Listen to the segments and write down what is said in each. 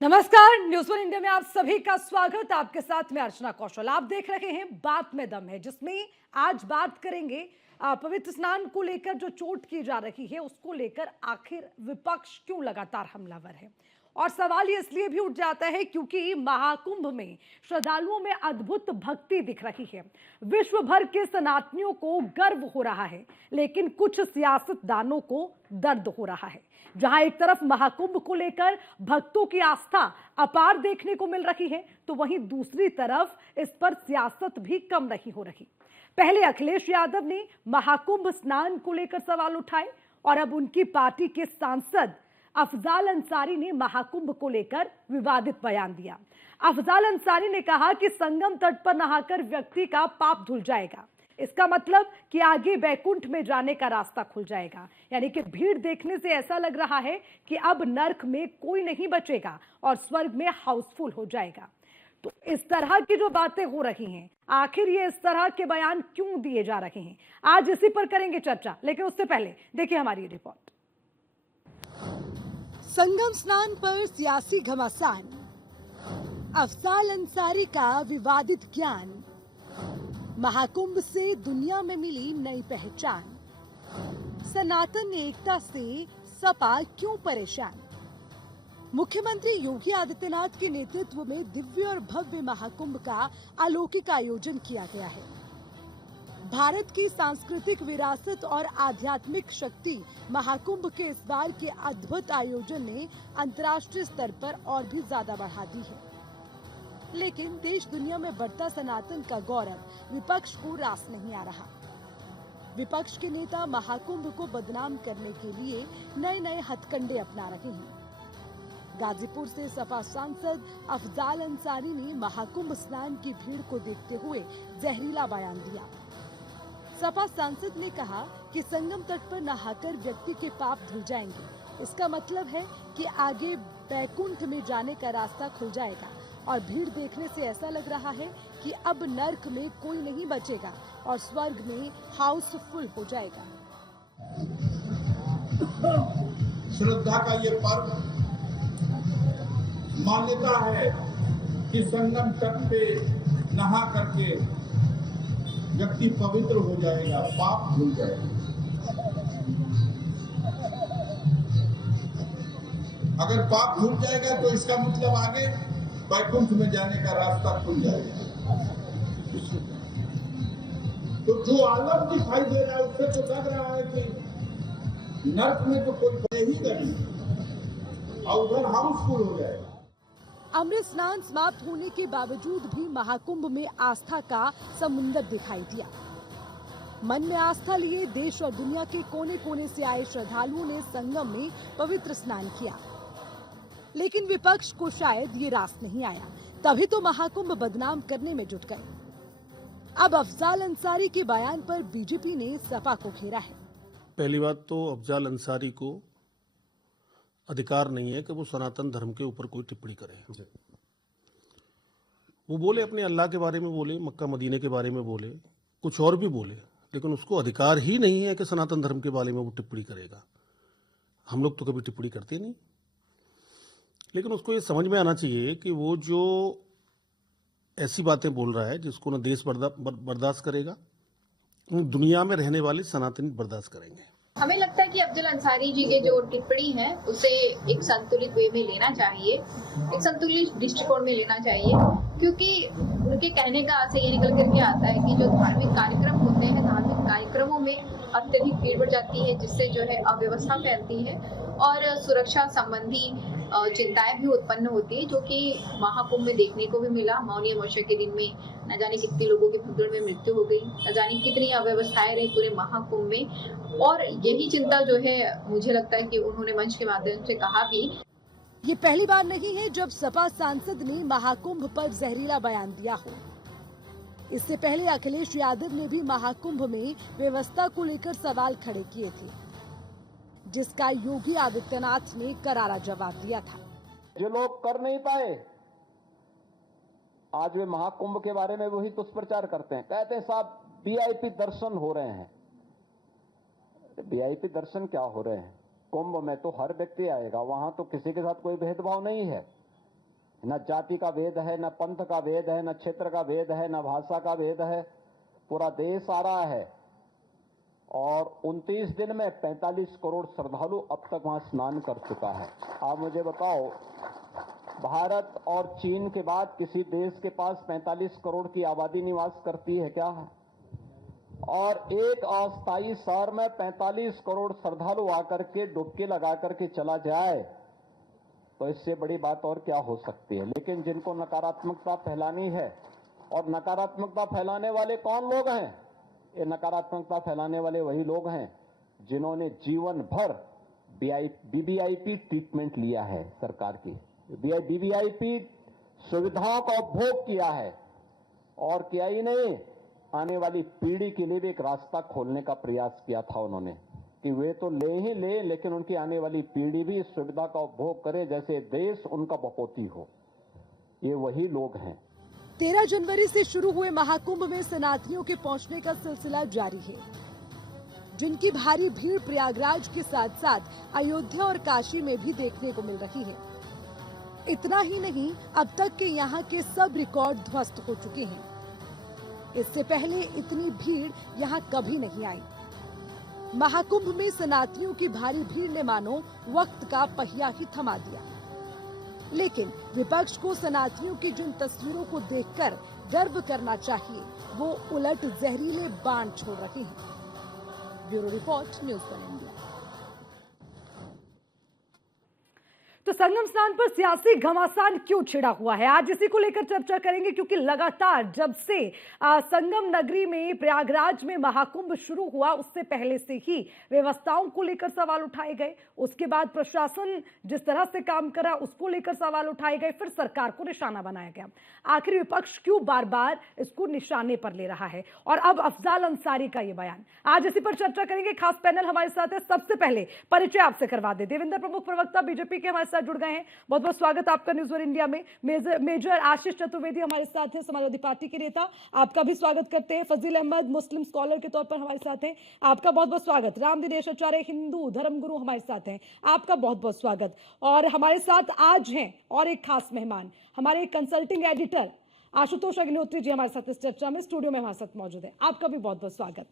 नमस्कार, news one India में आप सभी का स्वागत। आपके साथ में अर्चना कौशल। आप देख रहे हैं बात में दम है, जिसमें आज बात करेंगे पवित्र स्नान को लेकर जो चोट की जा रही है उसको लेकर आखिर विपक्ष क्यों लगातार हमलावर है। और सवाल ये इसलिए भी उठ जाता है क्योंकि महाकुंभ में श्रद्धालुओं में अद्भुत भक्ति दिख रही है। विश्व भर के सनातनियों को गर्व हो रहा है, लेकिन कुछ सियासतदानों को दर्द हो रहा है। जहां एक तरफ महाकुंभ को लेकर भक्तों की आस्था अपार देखने को मिल रही है, तो वहीं दूसरी तरफ इस पर सियासत भी कम नहीं हो रही। पहले अखिलेश यादव ने महाकुंभ स्नान को लेकर सवाल उठाए और अब उनकी पार्टी के सांसद अफजाल अंसारी ने महाकुंभ को लेकर विवादित बयान दिया। अफजाल अंसारी ने कहा कि संगम तट पर नहाकर व्यक्ति का पाप धुल जाएगा। इसका मतलब कि आगे बैकुंठ में जाने का रास्ता खुल जाएगा। यानी कि भीड़ देखने से ऐसा लग रहा है कि अब नर्क में कोई नहीं बचेगा और स्वर्ग में हाउसफुल हो जाएगा। तो इस तरह की जो बातें हो रही हैं, आखिर ये इस तरह के बयान क्यों दिए जा रहे हैं, आज इसी पर करेंगे चर्चा। लेकिन उससे पहले देखिए हमारी रिपोर्ट। संगम स्नान पर सियासी घमासान, अफजाल अंसारी का विवादित ज्ञान, महाकुंभ से दुनिया में मिली नई पहचान, सनातन एकता से सपा क्यों परेशान। मुख्यमंत्री योगी आदित्यनाथ के नेतृत्व में दिव्य और भव्य महाकुंभ का अलौकिक आयोजन किया गया है। भारत की सांस्कृतिक विरासत और आध्यात्मिक शक्ति महाकुंभ के इस बार के अद्भुत आयोजन ने अंतर्राष्ट्रीय स्तर पर और भी ज्यादा बढ़ा दी है। लेकिन देश दुनिया में बढ़ता सनातन का गौरव विपक्ष को रास नहीं आ रहा। विपक्ष के नेता महाकुंभ को बदनाम करने के लिए नए नए हथकंडे अपना रहे हैं। गाजीपुर से सपा सांसद अफजाल अंसारी ने महाकुंभ स्नान की भीड़ को देखते हुए जहरीला बयान दिया। सपा सांसद ने कहा कि संगम तट पर नहाकर व्यक्ति के पाप धुल जाएंगे। इसका मतलब है कि आगे बैकुंठ में जाने का रास्ता खुल जाएगा और भीड़ देखने से ऐसा लग रहा है कि अब नर्क में कोई नहीं बचेगा और स्वर्ग में हाउसफुल हो जाएगा। श्रद्धा का ये पर्व, मान्यता है कि संगम तट पे नहा करके व्यक्ति पवित्र हो जाएगा, पाप धुल जाएगा। अगर पाप धुल जाएगा तो इसका मतलब आगे वैकुंठ में जाने का रास्ता खुल जाएगा। तो जो आलम दिखाई दे रहा है उससे तो लग रहा है कि नर्क में तो कोई बचेगा नहीं और उधर हाउसफुल हो जाएगा। अमृत स्नान समाप्त होने के बावजूद भी महाकुंभ में आस्था का समुद्र दिखाई दिया। मन में आस्था लिए देश और दुनिया के कोने कोने से आए श्रद्धालुओं ने संगम में पवित्र स्नान किया। लेकिन विपक्ष को शायद ये रास नहीं आया, तभी तो महाकुंभ बदनाम करने में जुट गए। अब अफजाल अंसारी के बयान पर बीजेपी ने सपा को घेरा है। पहली बात तो अफजाल अंसारी को अधिकार नहीं है कि वो सनातन धर्म के ऊपर कोई टिप्पणी करे। वो बोले अपने अल्लाह के बारे में बोले, मक्का मदीने के बारे में बोले, कुछ और भी बोले, लेकिन उसको अधिकार ही नहीं है कि सनातन धर्म के बारे में वो टिप्पणी करेगा। हम लोग तो कभी टिप्पणी करते नहीं। लेकिन उसको ये समझ में आना चाहिए कि वो जो ऐसी बातें बोल रहा है जिसको ना देश बर्दाश्त करेगा, दुनिया में रहने वाले सनातनी बर्दाश्त करेंगे। हमें लगता है कि अफजल अंसारी जी के जो टिप्पणी है उसे एक संतुलित वे में लेना चाहिए, एक संतुलित दृष्टिकोण में लेना चाहिए, क्योंकि उनके कहने का से ये निकल करके आता है कि जो धार्मिक कार्यक्रम होते हैं, धार्मिक कार्यक्रमों में अत्यधिक भीड़ बढ़ जाती है, जिससे जो है अव्यवस्था फैलती है और सुरक्षा संबंधी चिंताएं भी उत्पन्न होती है, जो कि महाकुंभ में देखने को भी मिला। मौनी अमावस्या के दिन में न जाने कितने लोगों की भगदड़ में मृत्यु हो गई, न जाने कितनी अव्यवस्थाएं रही पूरे महाकुंभ में। और यही चिंता जो है मुझे लगता है कि उन्होंने मंच के माध्यम से कहा भी। ये पहली बार नहीं है जब सपा सांसद ने महाकुंभ पर जहरीला बयान दिया हो। इससे पहले अखिलेश यादव ने भी महाकुंभ में व्यवस्था को लेकर सवाल खड़े किए थे, जिसका योगी आदित्यनाथ ने करारा जवाब दिया था। जो लोग कर नहीं पाए, आज वे महाकुंभ के बारे में वही दुष्प्रचार करते हैं। कहते हैं साहब वीआईपी दर्शन हो रहे हैं। वीआईपी दर्शन क्या हो रहे हैं? कुंभ में तो हर व्यक्ति आएगा, वहां तो किसी के साथ कोई भेदभाव नहीं है। न जाति का भेद है, न पंथ का भेद है, न क्षेत्र का भेद है, न भाषा का भेद है। पूरा देश आ रहा है और 29 दिन में 45 करोड़ श्रद्धालु अब तक वहां स्नान कर चुका है। आप मुझे बताओ, भारत और चीन के बाद किसी देश के पास 45 करोड़ की आबादी निवास करती है क्या? और एक अस्थायी शहर में 45 करोड़ श्रद्धालु आकर के डुबकी लगा करके चला जाए तो इससे बड़ी बात और क्या हो सकती है। लेकिन जिनको नकारात्मकता फैलानी है, और नकारात्मकता फैलाने वाले कौन लोग हैं? ये नकारात्मकता फैलाने वाले वही लोग हैं जिन्होंने जीवन भर बीबीआईपी ट्रीटमेंट लिया है, सरकार की बीबीआईपी सुविधाओं का उपभोग किया है, और किया ही नहीं, आने वाली पीढ़ी के लिए भी एक रास्ता खोलने का प्रयास किया था उन्होंने कि वे तो ले ही ले, लेकिन उनकी आने वाली पीढ़ी भी इस सुविधा का उपभोग करे जैसे देश उनका बपोती हो। ये वही लोग हैं। 13 जनवरी से शुरू हुए महाकुंभ में शरणार्थियों के पहुंचने का सिलसिला जारी है, जिनकी भारी भीड़ प्रयागराज के साथ साथ अयोध्या और काशी में भी देखने को मिल रही है। इतना ही नहीं, अब तक के यहाँ के सब रिकॉर्ड ध्वस्त हो चुके हैं। इससे पहले इतनी भीड़ यहाँ कभी नहीं आई। महाकुंभ में शरणार्थियों की भारी भीड़ ने मानो वक्त का पहिया ही थमा दिया। लेकिन विपक्ष को शरणार्थियों की जिन तस्वीरों को देखकर गर्व करना चाहिए, वो उलट जहरीले बाण छोड़ रहे हैं। Bureau report, news one India. तो संगम स्नान पर सियासी घमासान क्यों छिड़ा हुआ है, आज इसी को लेकर चर्चा करेंगे, क्योंकि लगातार जब से संगम नगरी में प्रयागराज में महाकुंभ शुरू हुआ, उससे पहले से ही व्यवस्थाओं को लेकर सवाल उठाए गए। उसके बाद प्रशासन जिस तरह से काम करा उसको लेकर सवाल उठाए गए, फिर सरकार को निशाना बनाया गया। आखिर विपक्ष क्यों बार बार इसको निशाने पर ले रहा है, और अब अफजाल अंसारी का ये बयान, आज इसी पर चर्चा करेंगे। खास पैनल हमारे साथ है। सबसे पहले परिचय आपसे करवा दे, देवेंद्र प्रमुख प्रवक्ता बीजेपी के हमारे साथ जुड़ गए हैं। बहुत बहुत स्वागत आपका न्यूज़ वन इंडिया में। मेजर आशीष चतुर्वेदी हमारे साथ हैं, समाजवादी पार्टी के नेता, आपका भी स्वागत करते हैं। फजील अहमद मुस्लिम स्कॉलर के तौर पर हमारे साथ हैं, आपका बहुत बहुत स्वागत। राम दिनेश आचार्य हिंदू धर्मगुरु हमारे साथ हैं, आपका बहुत बहुत स्वागत। और हमारे साथ आज हैं और एक खास मेहमान, हमारे कंसल्टिंग एडिटर आशुतोष अग्निहोत्री जी हमारे साथ इस चर्चा में स्टूडियो में हमारे साथ मौजूद है, आपका भी बहुत बहुत स्वागत।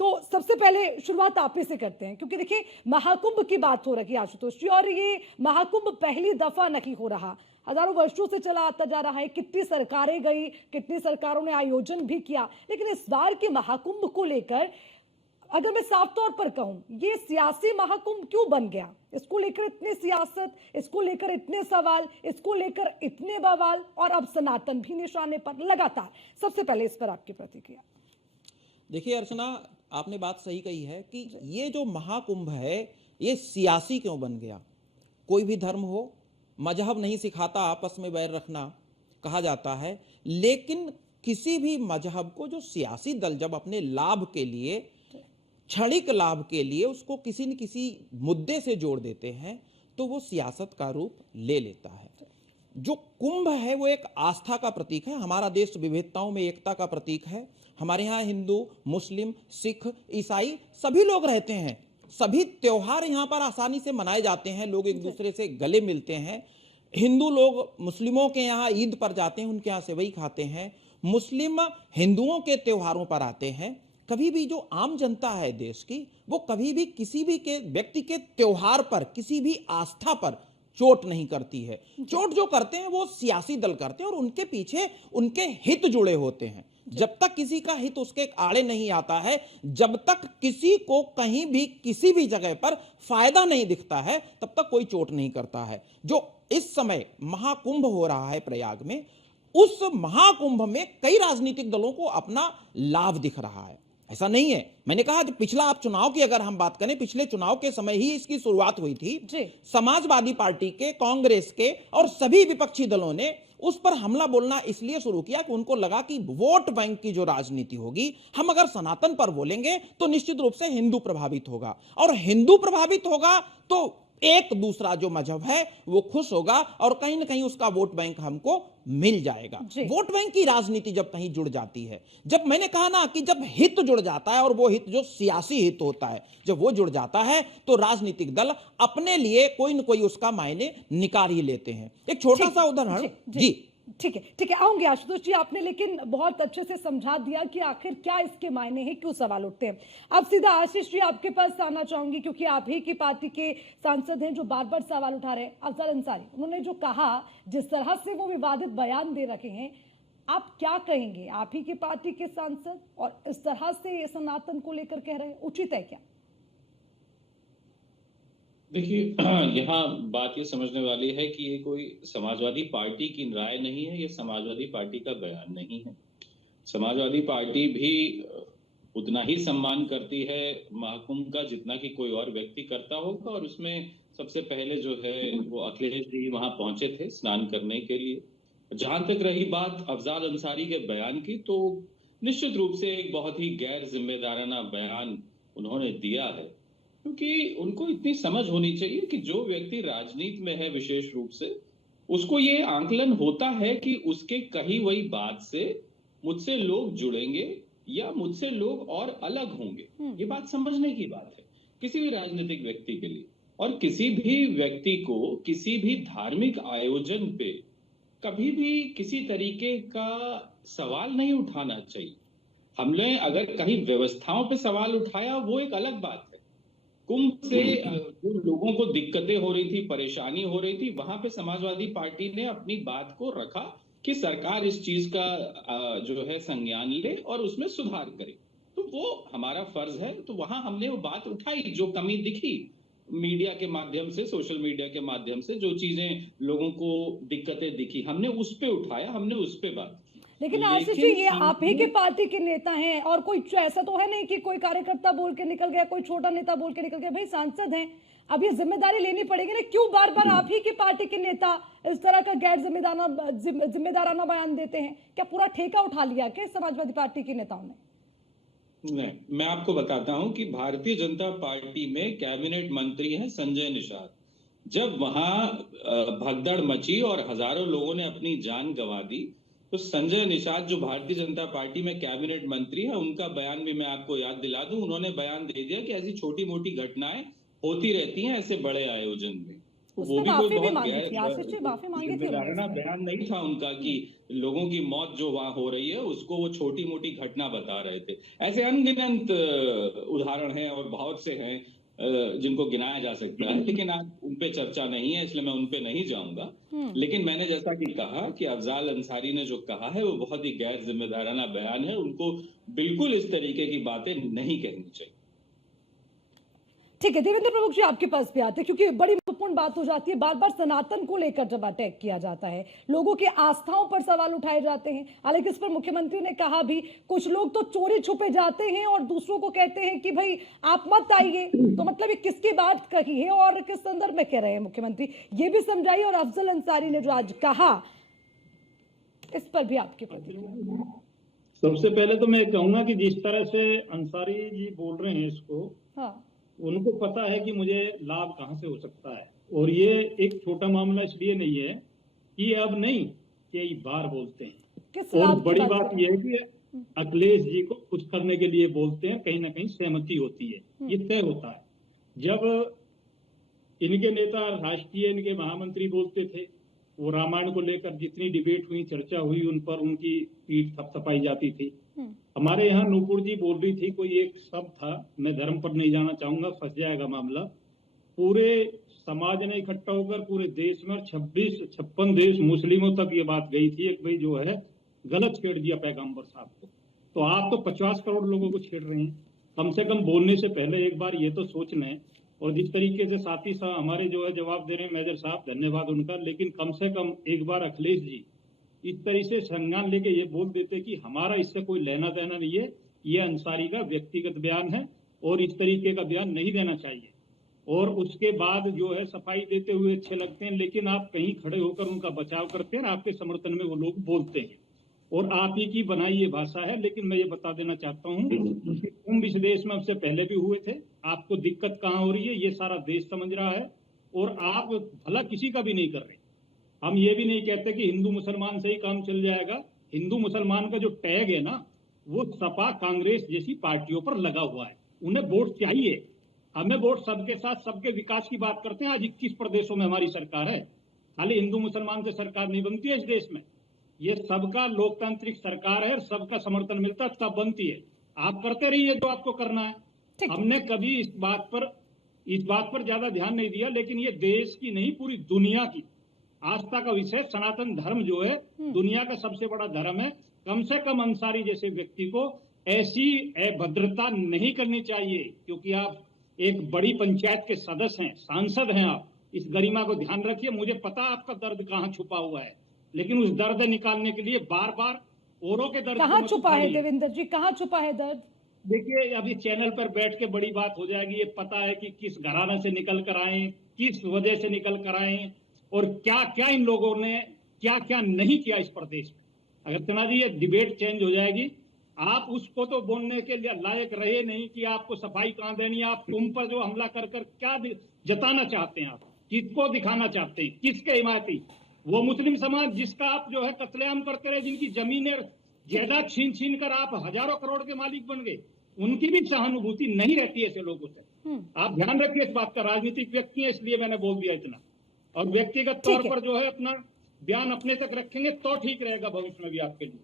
तो सबसे पहले शुरुआत आप ही से करते हैं, क्योंकि देखिए महाकुंभ की बात हो रही है आशुतोष जी, और ये महाकुंभ पहली दफा नहीं हो रहा, हजारों वर्षों से चला आता जा रहा है। कितनी सरकारें गई, कितनी सरकारों ने आयोजन भी किया, लेकिन इस बार के महाकुंभ को लेकर अगर मैं साफ तौर पर कहूं, ये सियासी महाकुंभ क्यों बन गया? इसको लेकर इतनी सियासत, इसको लेकर इतने सवाल, इसको लेकर इतने बवाल, और अब सनातन भी निशाने पर लगातार। सबसे पहले इस पर आपकी प्रतिक्रिया। देखिए अर्चना, आपने बात सही कही है कि ये जो महाकुंभ है ये सियासी क्यों बन गया। कोई भी धर्म हो, मजहब नहीं सिखाता आपस में बैर रखना, कहा जाता है, लेकिन किसी भी मजहब को जो सियासी दल जब अपने लाभ के लिए, क्षणिक लाभ के लिए उसको किसी न किसी मुद्दे से जोड़ देते हैं तो वो सियासत का रूप ले लेता है। जो कुंभ है वो एक आस्था का प्रतीक है। हमारा देश विविधताओं में एकता का प्रतीक है। हमारे यहाँ हिंदू, मुस्लिम, सिख, ईसाई सभी लोग रहते हैं। सभी त्योहार यहाँ पर आसानी से मनाए जाते हैं, लोग एक दूसरे से गले मिलते हैं। हिंदू लोग मुस्लिमों के यहाँ ईद पर जाते हैं, उनके यहाँ सेवई खाते हैं। मुस्लिम हिंदुओं के त्योहारों पर आते हैं। कभी भी जो आम जनता है देश की, वो कभी भी किसी भी के व्यक्ति के त्योहार पर, किसी भी आस्था पर चोट नहीं करती है। चोट जो करते हैं वो सियासी दल करते हैं, और उनके पीछे उनके हित जुड़े होते हैं। जब तक किसी का हित उसके आड़े नहीं आता है, जब तक किसी को कहीं भी किसी भी जगह पर फायदा नहीं दिखता है, तब तक कोई चोट नहीं करता है। जो इस समय महाकुंभ हो रहा है प्रयाग में, उस महाकुंभ में कई राजनीतिक दलों को अपना लाभ दिख रहा है। ऐसा नहीं है, मैंने कहा कि पिछला आप चुनाव की अगर हम बात करें, पिछले चुनाव के समय ही इसकी शुरुआत हुई थी। समाजवादी पार्टी के, कांग्रेस के और सभी विपक्षी दलों ने उस पर हमला बोलना इसलिए शुरू किया कि उनको लगा कि वोट बैंक की जो राजनीति होगी, हम अगर सनातन पर बोलेंगे तो निश्चित रूप से हिंदू प्रभावित होगा, और हिंदू प्रभावित होगा तो एक दूसरा जो मजहब है वो खुश होगा और कहीं ना कहीं उसका वोट बैंक हमको मिल जाएगा। जी। वोट बैंक की राजनीति जब कहीं जुड़ जाती है, जब मैंने कहा ना कि जब हित जुड़ जाता है और वो हित जो सियासी हित होता है, जब वो जुड़ जाता है तो राजनीतिक दल अपने लिए कोई न कोई उसका मायने निकाल ही लेते हैं। एक छोटा सा उदाहरण। जी ठीक है, आऊंगी आशुतोष जी। आपने लेकिन बहुत अच्छे से समझा दिया कि आखिर क्या इसके मायने हैं, क्यों सवाल उठते हैं। अब सीधा आशीष जी आपके पास आना चाहूंगी, क्योंकि आप ही की पार्टी के सांसद हैं जो बार बार सवाल उठा रहे हैं। अफजल अंसारी, उन्होंने जो कहा, जिस तरह से वो विवादित बयान दे रखे हैं, आप क्या कहेंगे? आप ही की पार्टी के सांसद और इस तरह से ये सनातन को लेकर कह रहे हैं, उचित है क्या? देखिए, यहाँ बात ये समझने वाली है कि ये कोई समाजवादी पार्टी की राय नहीं है, ये समाजवादी पार्टी का बयान नहीं है। समाजवादी पार्टी भी उतना ही सम्मान करती है महाकुंभ का जितना कि कोई और व्यक्ति करता होगा, और उसमें सबसे पहले जो है वो अखिलेश जी वहां पहुंचे थे स्नान करने के लिए। जहां तक रही बात अफजाल अंसारी के बयान की, तो निश्चित रूप से एक बहुत ही गैर जिम्मेदाराना बयान उन्होंने दिया है, क्योंकि उनको इतनी समझ होनी चाहिए कि जो व्यक्ति राजनीति में है विशेष रूप से, उसको ये आंकलन होता है कि उसके कही हुई बात से मुझसे लोग जुड़ेंगे या मुझसे लोग और अलग होंगे। ये बात समझने की बात है किसी भी राजनीतिक व्यक्ति के लिए। और किसी भी व्यक्ति को किसी भी धार्मिक आयोजन पे कभी भी किसी तरीके का सवाल नहीं उठाना चाहिए। हमने अगर कहीं व्यवस्थाओं पे सवाल उठाया वो एक अलग बात है। कुंभ से जो लोगों को दिक्कतें हो रही थी, परेशानी हो रही थी, वहां पे समाजवादी पार्टी ने अपनी बात को रखा कि सरकार इस चीज का जो है संज्ञान ले और उसमें सुधार करे। तो वो हमारा फर्ज है। तो वहां हमने वो बात उठाई, जो कमी दिखी मीडिया के माध्यम से, सोशल मीडिया के माध्यम से जो चीजें लोगों को दिक्कतें दिखी, हमने उस पे उठाया, हमने उस पे बात। लेकिन आशीष जी, ये आप ही की पार्टी के नेता हैं और कोई ऐसा तो है नहीं कि कोई कार्यकर्ता बोल के निकल गया, कोई छोटा नेता बोल के निकल गया। भाई सांसद हैं, अब ये जिम्मेदारी लेनी पड़ेगी ना। क्यों बार बार आप ही की पार्टी के नेता इस तरह का गैर जिम्मेदाराना बयान देते हैं? क्या पूरा ठेका उठा लिया क्या समाजवादी पार्टी के नेताओं ने? नहीं, मैं आपको बताता हूं कि भारतीय जनता पार्टी में कैबिनेट मंत्री हैं संजय निषाद। जब वहां भगदड़ मची और हजारों लोगों ने अपनी जान गंवा दी, तो संजय निषाद जो भारतीय जनता पार्टी में कैबिनेट मंत्री है, उनका बयान भी मैं आपको याद दिला दूं। उन्होंने बयान दे दिया कि ऐसी छोटी मोटी घटनाएं होती रहती हैं ऐसे बड़े आयोजन में। तो वो भी कोई बहुत जिम्मेदाराना बयान नहीं था उनका कि लोगों की मौत जो वहां हो रही है उसको वो छोटी मोटी घटना बता रहे थे। ऐसे अनगिनत उदाहरण हैं और बहुत से हैं जिनको गिनाया जा सकता है, लेकिन आज उन पे चर्चा नहीं है, इसलिए मैं उन पे नहीं जाऊंगा। लेकिन मैंने जैसा कि कहा कि अफजाल अंसारी ने जो कहा है वो बहुत ही गैर जिम्मेदाराना बयान है। उनको बिल्कुल इस तरीके की बातें नहीं कहनी चाहिए। ठीक है देवेंद्र प्रमुख जी, आपके पास भी आते हैं, क्योंकि बड़ी महत्वपूर्ण बात हो जाती है। बार बार सनातन को लेकर जब अटैक किया जाता है, लोगों की आस्थाओं पर सवाल उठाए जाते हैं। हालांकि इस पर मुख्यमंत्री ने कहा भी, कुछ लोग तो चोरी छुपे जाते हैं और दूसरों को कहते हैं कि भाई आप मत आइए। तो मतलब ये किसकी बात कही है और किस संदर्भ में कह रहे हैं मुख्यमंत्री, ये भी समझाइए। और अफजल अंसारी ने जो आज कहा, इस पर भी आपकी प्रतिक्रिया। सबसे पहले तो मैं कहूंगा कि जिस तरह से अंसारी जी बोल रहे हैं इसको, हाँ, उनको पता है कि मुझे लाभ कहां से हो सकता है। और ये एक छोटा मामला इसलिए नहीं है कि अब नहीं, कई बार बोलते हैं। और बड़ी बात यह है कि अखिलेश जी को कुछ करने के लिए बोलते हैं, कहीं ना कहीं सहमति होती है, ये तय होता है। जब इनके नेता राष्ट्रीय इनके महामंत्री बोलते थे, वो रामायण को लेकर जितनी डिबेट हुई, चर्चा हुई, उन पर उनकी पीठ थपथपाई जाती थी। हमारे यहाँ नूपुर जी बोल रही थी, कोई एक शब्द था, मैं धर्म पर नहीं जाना चाहूंगा, फंस जाएगा मामला। पूरे समाज ने इकट्ठा होकर पूरे देश में 56 देश मुस्लिमों तक ये बात गई थी, एक भाई जो है गलत छेड़ दिया पैगंबर साहब को। तो आप तो 50 करोड़ लोगों को छेड़ रहे हैं। कम से कम बोलने से पहले एक बार ये तो सोच लें। और जिस तरीके से साथी साहब हमारे जो है जवाब दे रहे हैं, मेजर साहब धन्यवाद उनका, लेकिन कम से कम एक बार अखिलेश जी इस तरह से संज्ञान लेके ये बोल देते कि हमारा इससे कोई लेना देना नहीं है, ये अंसारी का व्यक्तिगत बयान है और इस तरीके का बयान नहीं देना चाहिए। और उसके बाद जो है सफाई देते हुए अच्छे लगते हैं, लेकिन आप कहीं खड़े होकर उनका बचाव करते हैं, आपके समर्थन में वो लोग बोलते हैं और आप ही की बनाई ये भाषा है। लेकिन मैं ये बता देना चाहता हूँ कि कुंभ इस देश में उससे पहले भी हुए थे। आपको दिक्कत कहाँ हो रही है ये सारा देश समझ रहा है। और आप भला किसी का भी नहीं कर रहे। हम ये भी नहीं कहते कि हिंदू मुसलमान से ही काम चल जाएगा। हिंदू मुसलमान का जो टैग है ना, वो सपा कांग्रेस जैसी पार्टियों पर लगा हुआ है। उन्हें वोट चाहिए, हमें वोट सबके साथ सबके विकास की बात करते हैं। आज 21 प्रदेशों में हमारी सरकार है, खाली हिंदू मुसलमान से सरकार नहीं बनती है इस देश में। ये सबका लोकतांत्रिक सरकार है, सबका समर्थन मिलता है तब बनती है। आप करते रहिए जो आपको करना है। हमने कभी इस बात पर ज्यादा ध्यान नहीं दिया, लेकिन ये देश की नहीं पूरी दुनिया की आस्था का विषय। सनातन धर्म जो है दुनिया का सबसे बड़ा धर्म है। कम से कम अंसारी जैसे व्यक्ति को ऐसी अभद्रता नहीं करनी चाहिए, क्योंकि आप एक बड़ी पंचायत के सदस्य हैं, सांसद हैं। आप इस गरिमा को ध्यान रखिए। मुझे पता आपका दर्द कहाँ छुपा हुआ है, लेकिन उस दर्द निकालने के लिए बार बार औरों के दर्द कहाँ छुपा है देवेंद्र जी, कहाँ छुपा है दर्द? देखिए, अभी चैनल पर बैठ के बड़ी बात हो जाएगी। ये पता है कि किस घराने से निकल कर आए, किस वजह से निकल कर आए, और क्या क्या इन लोगों ने क्या क्या नहीं किया इस प्रदेश में। अगर तना जी ये डिबेट चेंज हो जाएगी। आप उसको तो बोलने के लिए लायक रहे नहीं कि आपको सफाई कहाँ देनी है। आप तुम पर जो हमला कर क्या जताना चाहते हैं, आप किसको दिखाना चाहते हैं, किसके हिमायती? वो मुस्लिम समाज जिसका आप जो है कत्लेआम करते रहे, जिनकी जमीनें जायदाद छीन छीन कर आप हजारों करोड़ के मालिक बन गए, उनकी भी सहानुभूति नहीं रहती है ऐसे लोगों से। आप ध्यान रखिए इस बात का। राजनीतिक व्यक्ति है इसलिए मैंने बोल दिया इतना, और व्यक्तिगत तौर पर जो है अपना बयान अपने तक रखेंगे तो ठीक रहेगा भविष्य में भी आपके लिए।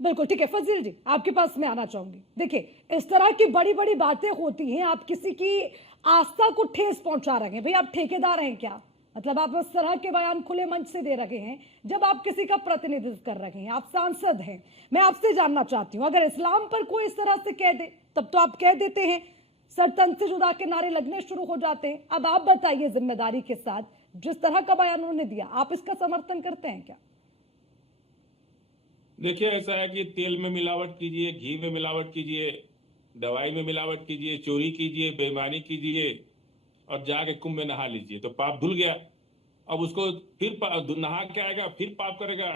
बिल्कुल ठीक है। फजील जी, आपके पास मैं आना चाहूंगी। देखिए, इस तरह की बड़ी बड़ी बातें होती हैं, आप किसी की आस्था को ठेस पहुंचा रहे हैं। भाई आप ठेकेदार हैं क्या? मतलब आप इस तरह के बयान खुले मंच से दे रहे हैं जब आप किसी का प्रतिनिधित्व कर रहे हैं, आप सांसद हैं। मैं आपसे जानना चाहती हूँ, अगर इस्लाम पर कोई इस तरह से कह दे तब तो आप कह देते हैं, सर तन से जुदा के नारे लगने शुरू हो जाते हैं। अब आप बताइए जिम्मेदारी के साथ, जिस तरह का बयान उन्होंने दिया, आप इसका समर्थन करते हैं क्या? देखिए, ऐसा है कि तेल में मिलावट कीजिए, घी में मिलावट कीजिए, दवाई में मिलावट कीजिए, चोरी कीजिए, बेईमानी कीजिए और जाके कुंभ में नहा लीजिए तो पाप धुल गया। अब उसको फिर नहा के आएगा, फिर पाप करेगा,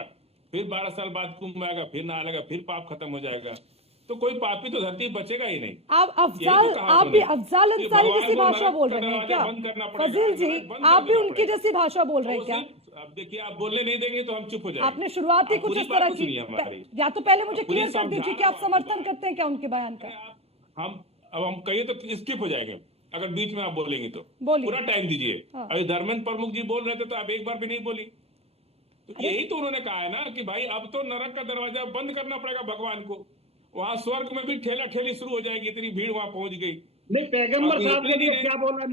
फिर 12 साल बाद कुंभ में आएगा, फिर नहा लेगा, फिर पाप खत्म हो जाएगा। तो कोई पापी तो धरती बचेगा ही नहीं। आप भी अफजाल अंसारी जैसी भाषा बोल रहे हैं क्या? फजील जी, आप भी उनकी जैसी भाषा बोल रहे हैं क्या? अब देखिए, आप बोलने नहीं देंगे तो हम चुप हो जाएंगे। आपने शुरुआत ही कुछ इस तरह की, या तो पहले मुझे क्लियर कर दीजिए कि आप समर्थन करते हैं क्या उनके बयान का? हम कहिए तो स्किप हो जाएंगे अगर बीच में आप बोलेंगे तो। पूरा टाइम दीजिए। अभी धर्मेंद्र प्रमुख जी बोल रहे थे तो आप एक बार भी नहीं बोली। तो यही तो उन्होंने कहा है ना कि भाई अब तो नरक का दरवाजा बंद करना पड़ेगा भगवान को। वहां स्वर्ग में भी ठेला ठेली शुरू हो जाएगी, इतनी भीड़ वहां पहुंच गई। नहीं, पैगंबर साहब ने क्या बोला?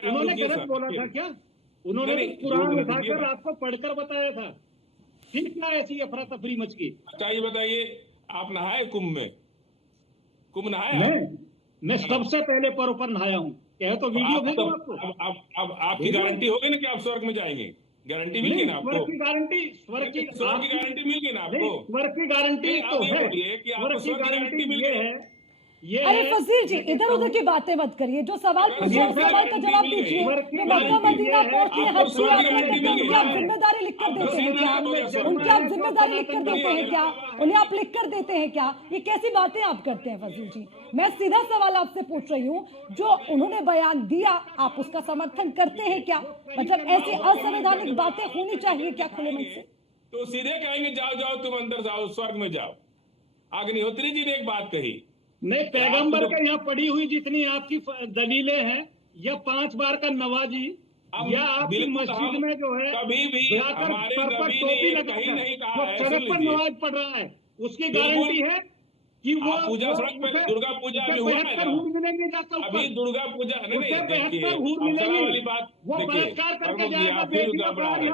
उन्होंने गलत बोला था क्या? उन्होंने कुरान उठाकर आपको पढ़कर बताया था, फिर क्या ऐसी अफरा तफरी मच गई? अच्छा ये बताइए, आप नहाए कुंभ में? कुंभ नहाया? मैं सबसे पहले पर्व पर नहाया हूँ। कहे तो वीडियो भेजो आपको। अब आपकी गारंटी होगी ना कि आप स्वर्ग में जाएंगे? गारंटी मिल गई ना आपको? स्वर्ग की गारंटी मिल गई ना आपको? स्वर्ग की गारंटी तो है। स्वर्ग की गारंटी मिल गई है। अरे फजील जी, इधर उधर की बातें मत करिए। जो सवाल पूछे उस सवाल का जवाब दीजिए। जो मक्का मदीना पहुंचती है, हज की यात्रा करते हैं, उनकी आप जिम्मेदारी लिख कर देते हैं क्या? उनकी आप जिम्मेदारी लिख कर देते हैं क्या? उन्हें आप लिख कर देते हैं क्या? ये कैसी बातें आप करते हैं फजील जी? मैं सीधा सवाल आपसे पूछ रही हूँ, जो उन्होंने बयान दिया आप उसका समर्थन करते हैं क्या? मतलब ऐसी असंवैधानिक बातें होनी चाहिए क्या खुले मन से? तो सीधे कहेंगे जाओ जाओ तुम अंदर जाओ, स्वर्ग में जाओ। अग्निहोत्री जी ने एक बात कही, नहीं, पैगंबर के यहाँ पड़ी हुई जितनी आपकी दलीलें हैं, या 5 बार का नवाजी, या आपकी मस्जिद में जो है कभी भी हमारे नबी ने ये कहीं नहीं कहा है, सड़क पर नमाज पढ़ रहा है, उसकी गारंटी है कि वो पूजा सड़क पे दुर्गा पूजा अभी हुआ है ना? मिलेंगे जाकर अभी दुर्गा पूजा मिलेंगे, बात वो बलात्कार करके जाएगा, बेटी का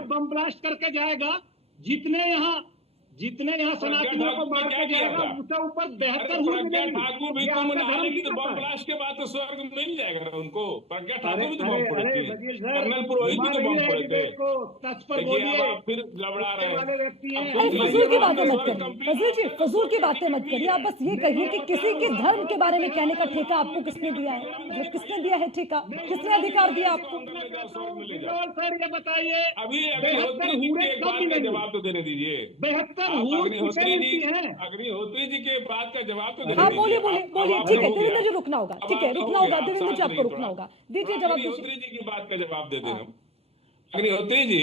बम ब्लास्ट करके जाएगा। जितने यहाँ सनातनियों को मार के जाएगा, उससे ऊपर 72 प्रज्ञा ठाकुर भी कुंभ नहाएगी तो बम ब्लास्ट के बाद तो स्वर्ग मिल जाएगा ना उनको। प्रज्ञा ठाकुर भी तो बम फोड़े थे, कर्नल पुरोहित भी तो बम फोड़े थे। फिर घबरा रहे हैं। फजूल की बातें मत करिए फजूल जी, फजूल की बातें मत करिए। आप बस ये कहिए कि किसी के धर्म के बारे में कहने का ठेका आपको किसने दिया है? मतलब किसने दिया है ठेका? किसने अधिकार दिया आपको? सर ये बताइए, अभी जवाब तो देने दीजिए। 72 सर आप रूल अग्निहोत्री जी के बात का जवाब तो हाँ दे बोलिए दीजिए। बोलिए अब बोलिए, आपका ठीक है हो गया। देवेंद्र जी रुकना होगा, अब ठीक है आपका रुकना हो होगा, गया, देवेंद्र जी शांत आपको रहिए रुकना थोड़ा। होगा, दीजिए जवाब दीजिए। अग्निहोत्री जी की बात का जवाब दे दें हम। अग्निहोत्री जी,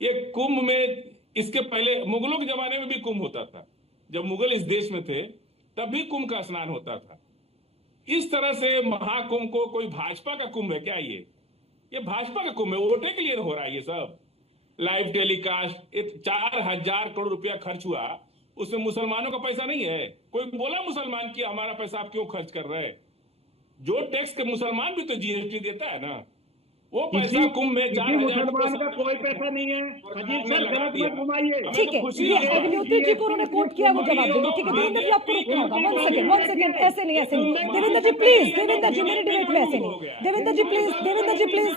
ये कुंभ में इसके पहले मुगलों के जमाने में भी कुंभ होता था। जब मुगल इस देश में थे तब भी कुंभ का स्नान होता था। इस तरह से महाकुंभ को कोई भाजपा का कुंभ है क्या? ये भाजपा का कुंभ है, वोटे के लिए हो रहा है ये सब। लाइव टेलीकास्ट 4,000 करोड़ रुपया खर्च हुआ, उसमें मुसलमानों का पैसा नहीं है। कोई बोला मुसलमान कि हमारा पैसा आप क्यों खर्च कर रहे हैं? जो टैक्स के मुसलमान भी तो जीएसटी देता है ना, वो पैसा कुंभ में 4,000 मुसलमान का कोई पैसा नहीं है। फजील सर गलत मत घुमाइए। ठीक है, ये अग्निहोत्री जी को उन्होंने कोट किया, वो जवाब देंगे। ठीक है देवेंद्र जी आपको रुकना होगा, वन सेकंड, ऐसे नहीं देवेंद्र जी प्लीज, देवेंद्र जी मेरे डिबेट में ऐसे नहीं, Devendra ji please, Devendra ji please,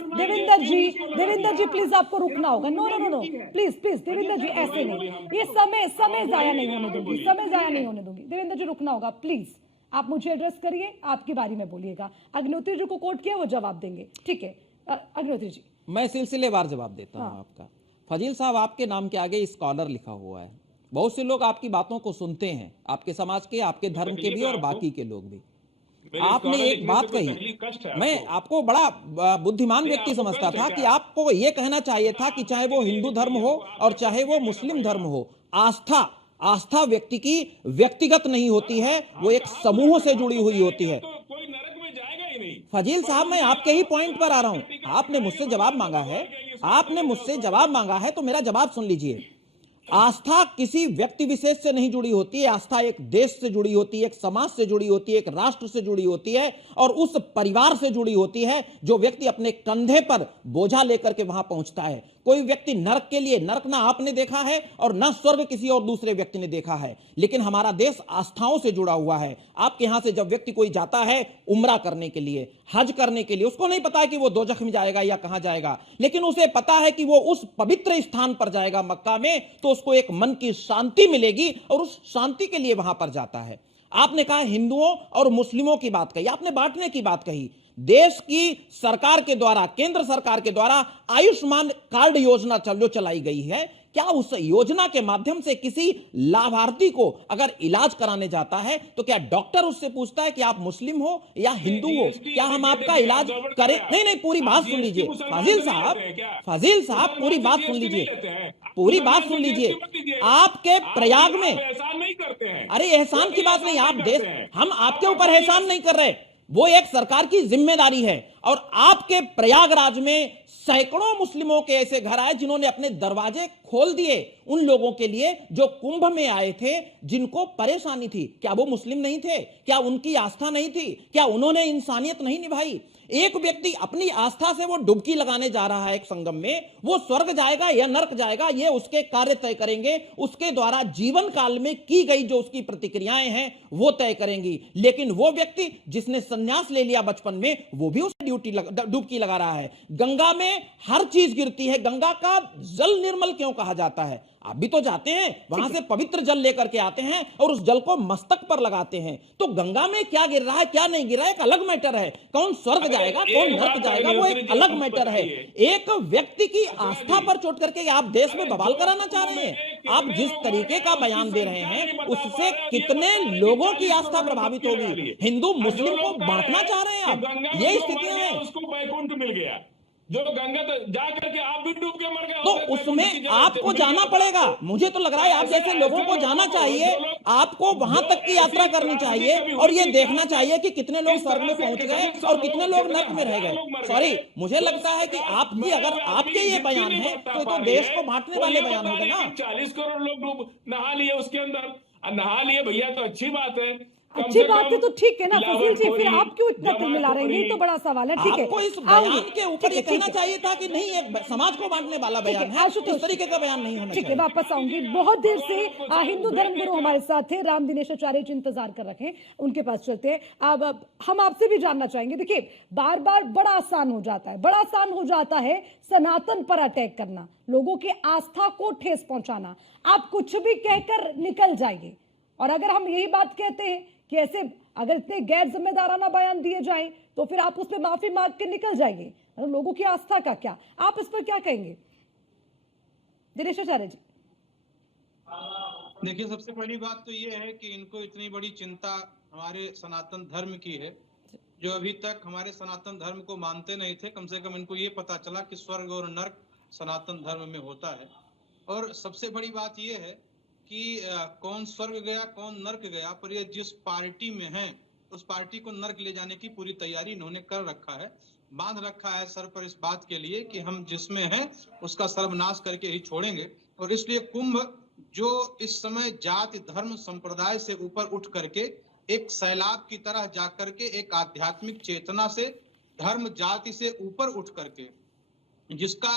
Devendra ji please आपको रुकना होगा। No no no no please please Devendra ji ऐसे नहीं, ये समय जाया नहीं होने दूंगी, समय जाया नहीं होने दूंगी। देवेंद्र जी रुकना होगा प्लीज, आप मुझे एड्रेस करिए, आपकी बारी में बोलिएगा। अग्निहोत्री जी को कोट किया, वो जवाब देंगे। ठीक है अग्निहोत्री जी। मैं सिलसिलेवार जवाब देता हूं आपका। फजील साहब, आपके नाम के आगे स्कॉलर लिखा हुआ है। बहुत से लोग आपकी बातों को सुनते हैं, आपके समाज के, आपके धर्म के भी और बाकी के लोग भी। आपने एक बात कही, मैं आपको बड़ा बुद्धिमान व्यक्ति समझता था कि आपको यह कहना चाहिए था कि चाहे वो हिंदू धर्म हो और चाहे वो मुस्लिम धर्म हो, आस्था व्यक्ति की व्यक्तिगत नहीं होती है, वो एक समूह से जुड़ी हुई होती है। फजील साहब, मैं आपके ही पॉइंट पर आ रहा हूं। आपने मुझसे जवाब मांगा है, तो मेरा जवाब सुन लीजिए। आस्था किसी व्यक्ति विशेष से नहीं जुड़ी होती है, आस्था एक देश से जुड़ी होती है, एक समाज से जुड़ी होती है, एक राष्ट्र से जुड़ी होती है और उस परिवार से जुड़ी होती है जो व्यक्ति अपने कंधे पर बोझा लेकर के वहां पहुंचता है। कोई व्यक्ति नरक के लिए, नरक ना आपने देखा है और ना स्वर्ग किसी और दूसरे व्यक्ति ने देखा है, लेकिन हमारा देश आस्थाओं से जुड़ा हुआ है। आपके यहां से जब व्यक्ति कोई जाता है उम्रा करने के लिए, हज करने के लिए, उसको नहीं पता है कि वो दोजख में जाएगा या कहां जाएगा, लेकिन उसे पता है कि वो उस पवित्र स्थान पर जाएगा मक्का में, तो उसको एक मन की शांति मिलेगी और उस शांति के लिए वहां पर जाता है। आपने कहा हिंदुओं और मुस्लिमों की बात कही, आपने बांटने की बात कही। देश की सरकार के द्वारा, केंद्र सरकार के द्वारा आयुष्मान कार्ड योजना जो चलाई गई है, क्या उस योजना के माध्यम से किसी लाभार्थी को अगर इलाज कराने जाता है तो क्या डॉक्टर उससे पूछता है कि आप मुस्लिम हो या हिंदू हो, क्या हम आपका इलाज करें? नहीं, पूरी बात सुन लीजिए फाजिल साहब, पूरी बात सुन लीजिए। आपके प्रयाग में, अरे एहसान की बात नहीं, आप देश, हम आपके ऊपर एहसान नहीं कर रहे, वो एक सरकार की जिम्मेदारी है। और आपके प्रयागराज में सैकड़ों मुस्लिमों के ऐसे घर आए जिन्होंने अपने दरवाजे खोल दिए उन लोगों के लिए जो कुंभ में आए थे, जिनको परेशानी थी। क्या वो मुस्लिम नहीं थे? क्या उनकी आस्था नहीं थी? क्या उन्होंने इंसानियत नहीं निभाई? एक व्यक्ति अपनी आस्था से वो डुबकी लगाने जा रहा है एक संगम में, वो स्वर्ग जाएगा या नरक जाएगा ये उसके कार्य तय करेंगे, उसके द्वारा जीवन काल में की गई जो उसकी प्रतिक्रियाएं हैं वो तय करेंगी। लेकिन वो व्यक्ति जिसने संन्यास ले लिया बचपन में, वो भी उसे डुबकी लगा रहा है। गंगा में हर चीज गिरती है, गंगा का जल निर्मल क्यों कहा जाता है? आप भी तो जाते हैं वहां से पवित्र जल लेकर के आते हैं और उस जल को मस्तक पर लगाते हैं, तो गंगा में क्या गिर रहा है क्या नहीं गिर रहा है एक अलग मैटर है। कौन स्वर्ग जाएगा कौन नरक जाएगा वो एक अलग मैटर है। एक व्यक्ति की आस्था पर चोट करके आप देश में बवाल कराना चाह रहे हैं। आप जिस तरीके का बयान दे रहे हैं उससे कितने लोगों की आस्था प्रभावित होगी। हिंदू मुस्लिम को बांटना चाह रहे हैं आप, ये स्थितियां हैं। उसको बैकुंठ मिल गया, जो गंगा तो जा करके आप भी डूब के मर गए, तो उसमें आपको जाना पड़ेगा। मुझे तो लग रहा है आप जैसे लोगों को जाना चाहिए, आपको वहां तक की यात्रा करनी चाहिए और ये देखना चाहिए कि कितने लोग स्वर्ग में पहुंच गए और कितने लोग नरक में रह गए। सॉरी, मुझे लगता है कि आपकी अगर आपके ये बयान है तो देश को बांटने वाले बयान होंगे ना। 40 करोड़ लोग डूब नहा लिए उसके अंदर, नहा लिए भैया तो अच्छी बात है, अच्छी बात है तो ठीक है ना फजील जी, फिर आप क्यों इतना तिलमिला रहे हैं? यही तो बड़ा सवाल है। ठीक है, आपको इस बयान के ऊपर ये कहना चाहिए था कि नहीं एक समाज को बांटने वाला बयान है, इस तरीके का बयान नहीं होना चाहिए। ठीक है, वापस आऊंगी। बहुत देर से हिंदू धर्म गुरु हमारे साथ थे, राम दिनेश आचार्य जी इंतजार कर रखे, उनके पास चलते हैं। अब हम आपसे भी जानना चाहेंगे, देखिए बार बार बड़ा आसान हो जाता है सनातन पर अटैक करना, लोगों की आस्था को ठेस पहुंचाना। आप कुछ भी कहकर निकल जाइए, और अगर हम यही बात कहते हैं कि ऐसे अगर इतने गैर जिम्मेदाराना बयान दिए जाएं तो फिर आप उस पर माफी मांग के निकल जाएंगे, लोगों की आस्था का क्या? आप इस पर क्या कहेंगे दिनेश आचार्य जी? देखिए, सबसे पहली बात तो ये है कि इनको इतनी बड़ी चिंता हमारे सनातन धर्म की है, जो अभी तक हमारे सनातन धर्म को मानते नहीं थे। कम से कम इनको ये पता चला कि स्वर्ग और नर्क सनातन धर्म में होता है। और सबसे बड़ी बात ये है कि कौन स्वर्ग गया कौन नर्क गया, पर ये जिस पार्टी में है उस पार्टी को नर्क ले जाने की पूरी तैयारी इन्होंने कर रखा है, बांध रखा है सर पर इस बात के लिए कि हम जिसमें हैं उसका सर्वनाश करके ही छोड़ेंगे। और इसलिए कुंभ जो इस समय जाति धर्म संप्रदाय से ऊपर उठ करके एक सैलाब की तरह जाकर के एक आध्यात्मिक चेतना से धर्म जाति से ऊपर उठ करके जिसका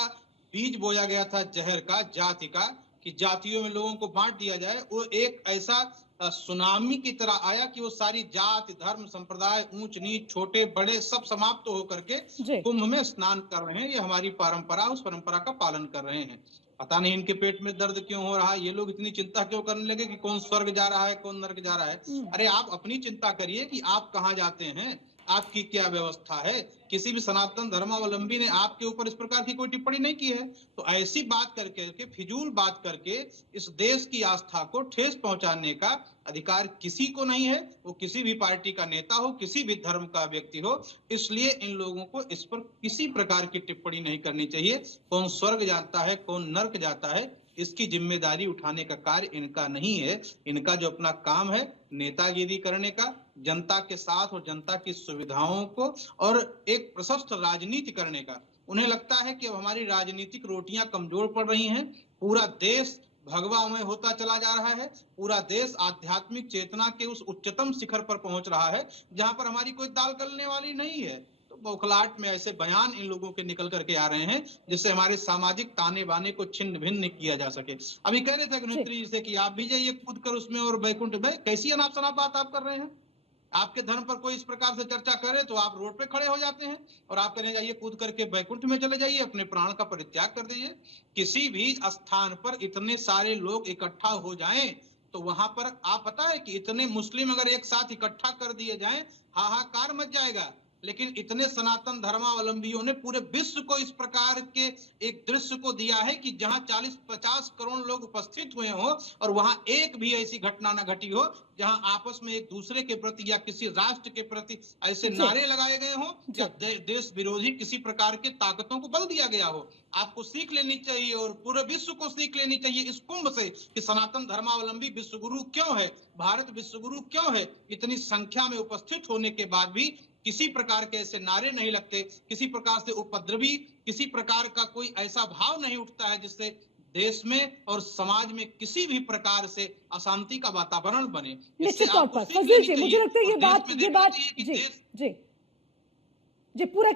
बीज बोया गया था जहर का, जाति का, कि जातियों में लोगों को बांट दिया जाए, वो एक ऐसा सुनामी की तरह आया कि वो सारी जाति धर्म संप्रदाय ऊंच नीच छोटे बड़े सब समाप्त तो होकर के कुंभ में स्नान कर रहे हैं। ये हमारी परंपरा, उस परंपरा का पालन कर रहे हैं। पता नहीं इनके पेट में दर्द क्यों हो रहा है, ये लोग इतनी चिंता क्यों करने लगे कि कौन स्वर्ग जा रहा है कौन नर्क जा रहा है। अरे आप अपनी चिंता करिए कि आप कहाँ जाते हैं, आपकी क्या व्यवस्था है। किसी भी सनातन धर्मावलंबी ने आपके ऊपर इस प्रकार की कोई टिप्पणी नहीं की है। तो ऐसी बात करके फिजूल बात करके इस देश की आस्था को ठेस पहुंचाने का अधिकार किसी को नहीं है, वो किसी भी पार्टी का नेता हो, किसी भी धर्म का व्यक्ति हो। इसलिए इन लोगों को इस पर किसी प्रकार की टिप्पणी नहीं करनी चाहिए। कौन स्वर्ग जाता है कौन नर्क जाता है, इसकी जिम्मेदारी उठाने का कार्य इनका नहीं है। इनका जो अपना काम है नेतागिरी करने का, जनता के साथ और जनता की सुविधाओं को और एक प्रशस्त राजनीति करने का। उन्हें लगता है कि अब हमारी राजनीतिक रोटियां कमजोर पड़ रही हैं, पूरा देश भगवामय होता चला जा रहा है, पूरा देश आध्यात्मिक चेतना के उस उच्चतम शिखर पर पहुंच रहा है जहां पर हमारी कोई दाल गलने वाली नहीं है। तो बौखलाहट में ऐसे बयान इन लोगों के निकल करके आ रहे हैं जिससे हमारे सामाजिक ताने बाने को छिन्न भिन्न किया जा सके। अभी कह रहे थे अग्निहोत्री जी से कि आप भी जाइए कूद कर उसमें और बैकुंठ में। कैसी अनाप शनाप बात आप कर रहे हैं। आपके धर्म पर कोई इस प्रकार से चर्चा करे तो आप रोड पे खड़े हो जाते हैं और आप कहने जाइए कूद करके बैकुंठ में चले जाइए, अपने प्राण का परित्याग कर दीजिए। किसी भी स्थान पर इतने सारे लोग इकट्ठा हो जाएं तो वहां पर आप पता है कि इतने मुस्लिम अगर एक साथ इकट्ठा कर दिए जाएं हाहाकार मच जाएगा। लेकिन इतने सनातन धर्मावलंबियों ने पूरे विश्व को इस प्रकार के एक दृश्य को दिया है कि जहां 40-50 करोड़ लोग उपस्थित हुए हो और वहां एक भी ऐसी घटना न घटी हो जहां आपस में एक दूसरे के प्रति या किसी राष्ट्र के प्रति ऐसे नारे लगाए गए हो या देश विरोधी किसी प्रकार के ताकतों को बल दिया गया हो। आपको सीख लेनी चाहिए और पूरे विश्व को सीख लेनी चाहिए इस कुंभ से कि सनातन धर्मावलंबी विश्वगुरु क्यों है, भारत विश्वगुरु क्यों है। इतनी संख्या में उपस्थित होने के बाद भी किसी प्रकार के ऐसे नारे नहीं लगते, किसी प्रकार से उपद्रवी, किसी प्रकार का कोई ऐसा भाव नहीं उठता है जिससे देश में और समाज में किसी भी प्रकार से अशांति का वातावरण बने। निश्चित तौर पर फजील जी, मुझे लगता है ये बात जी पूरा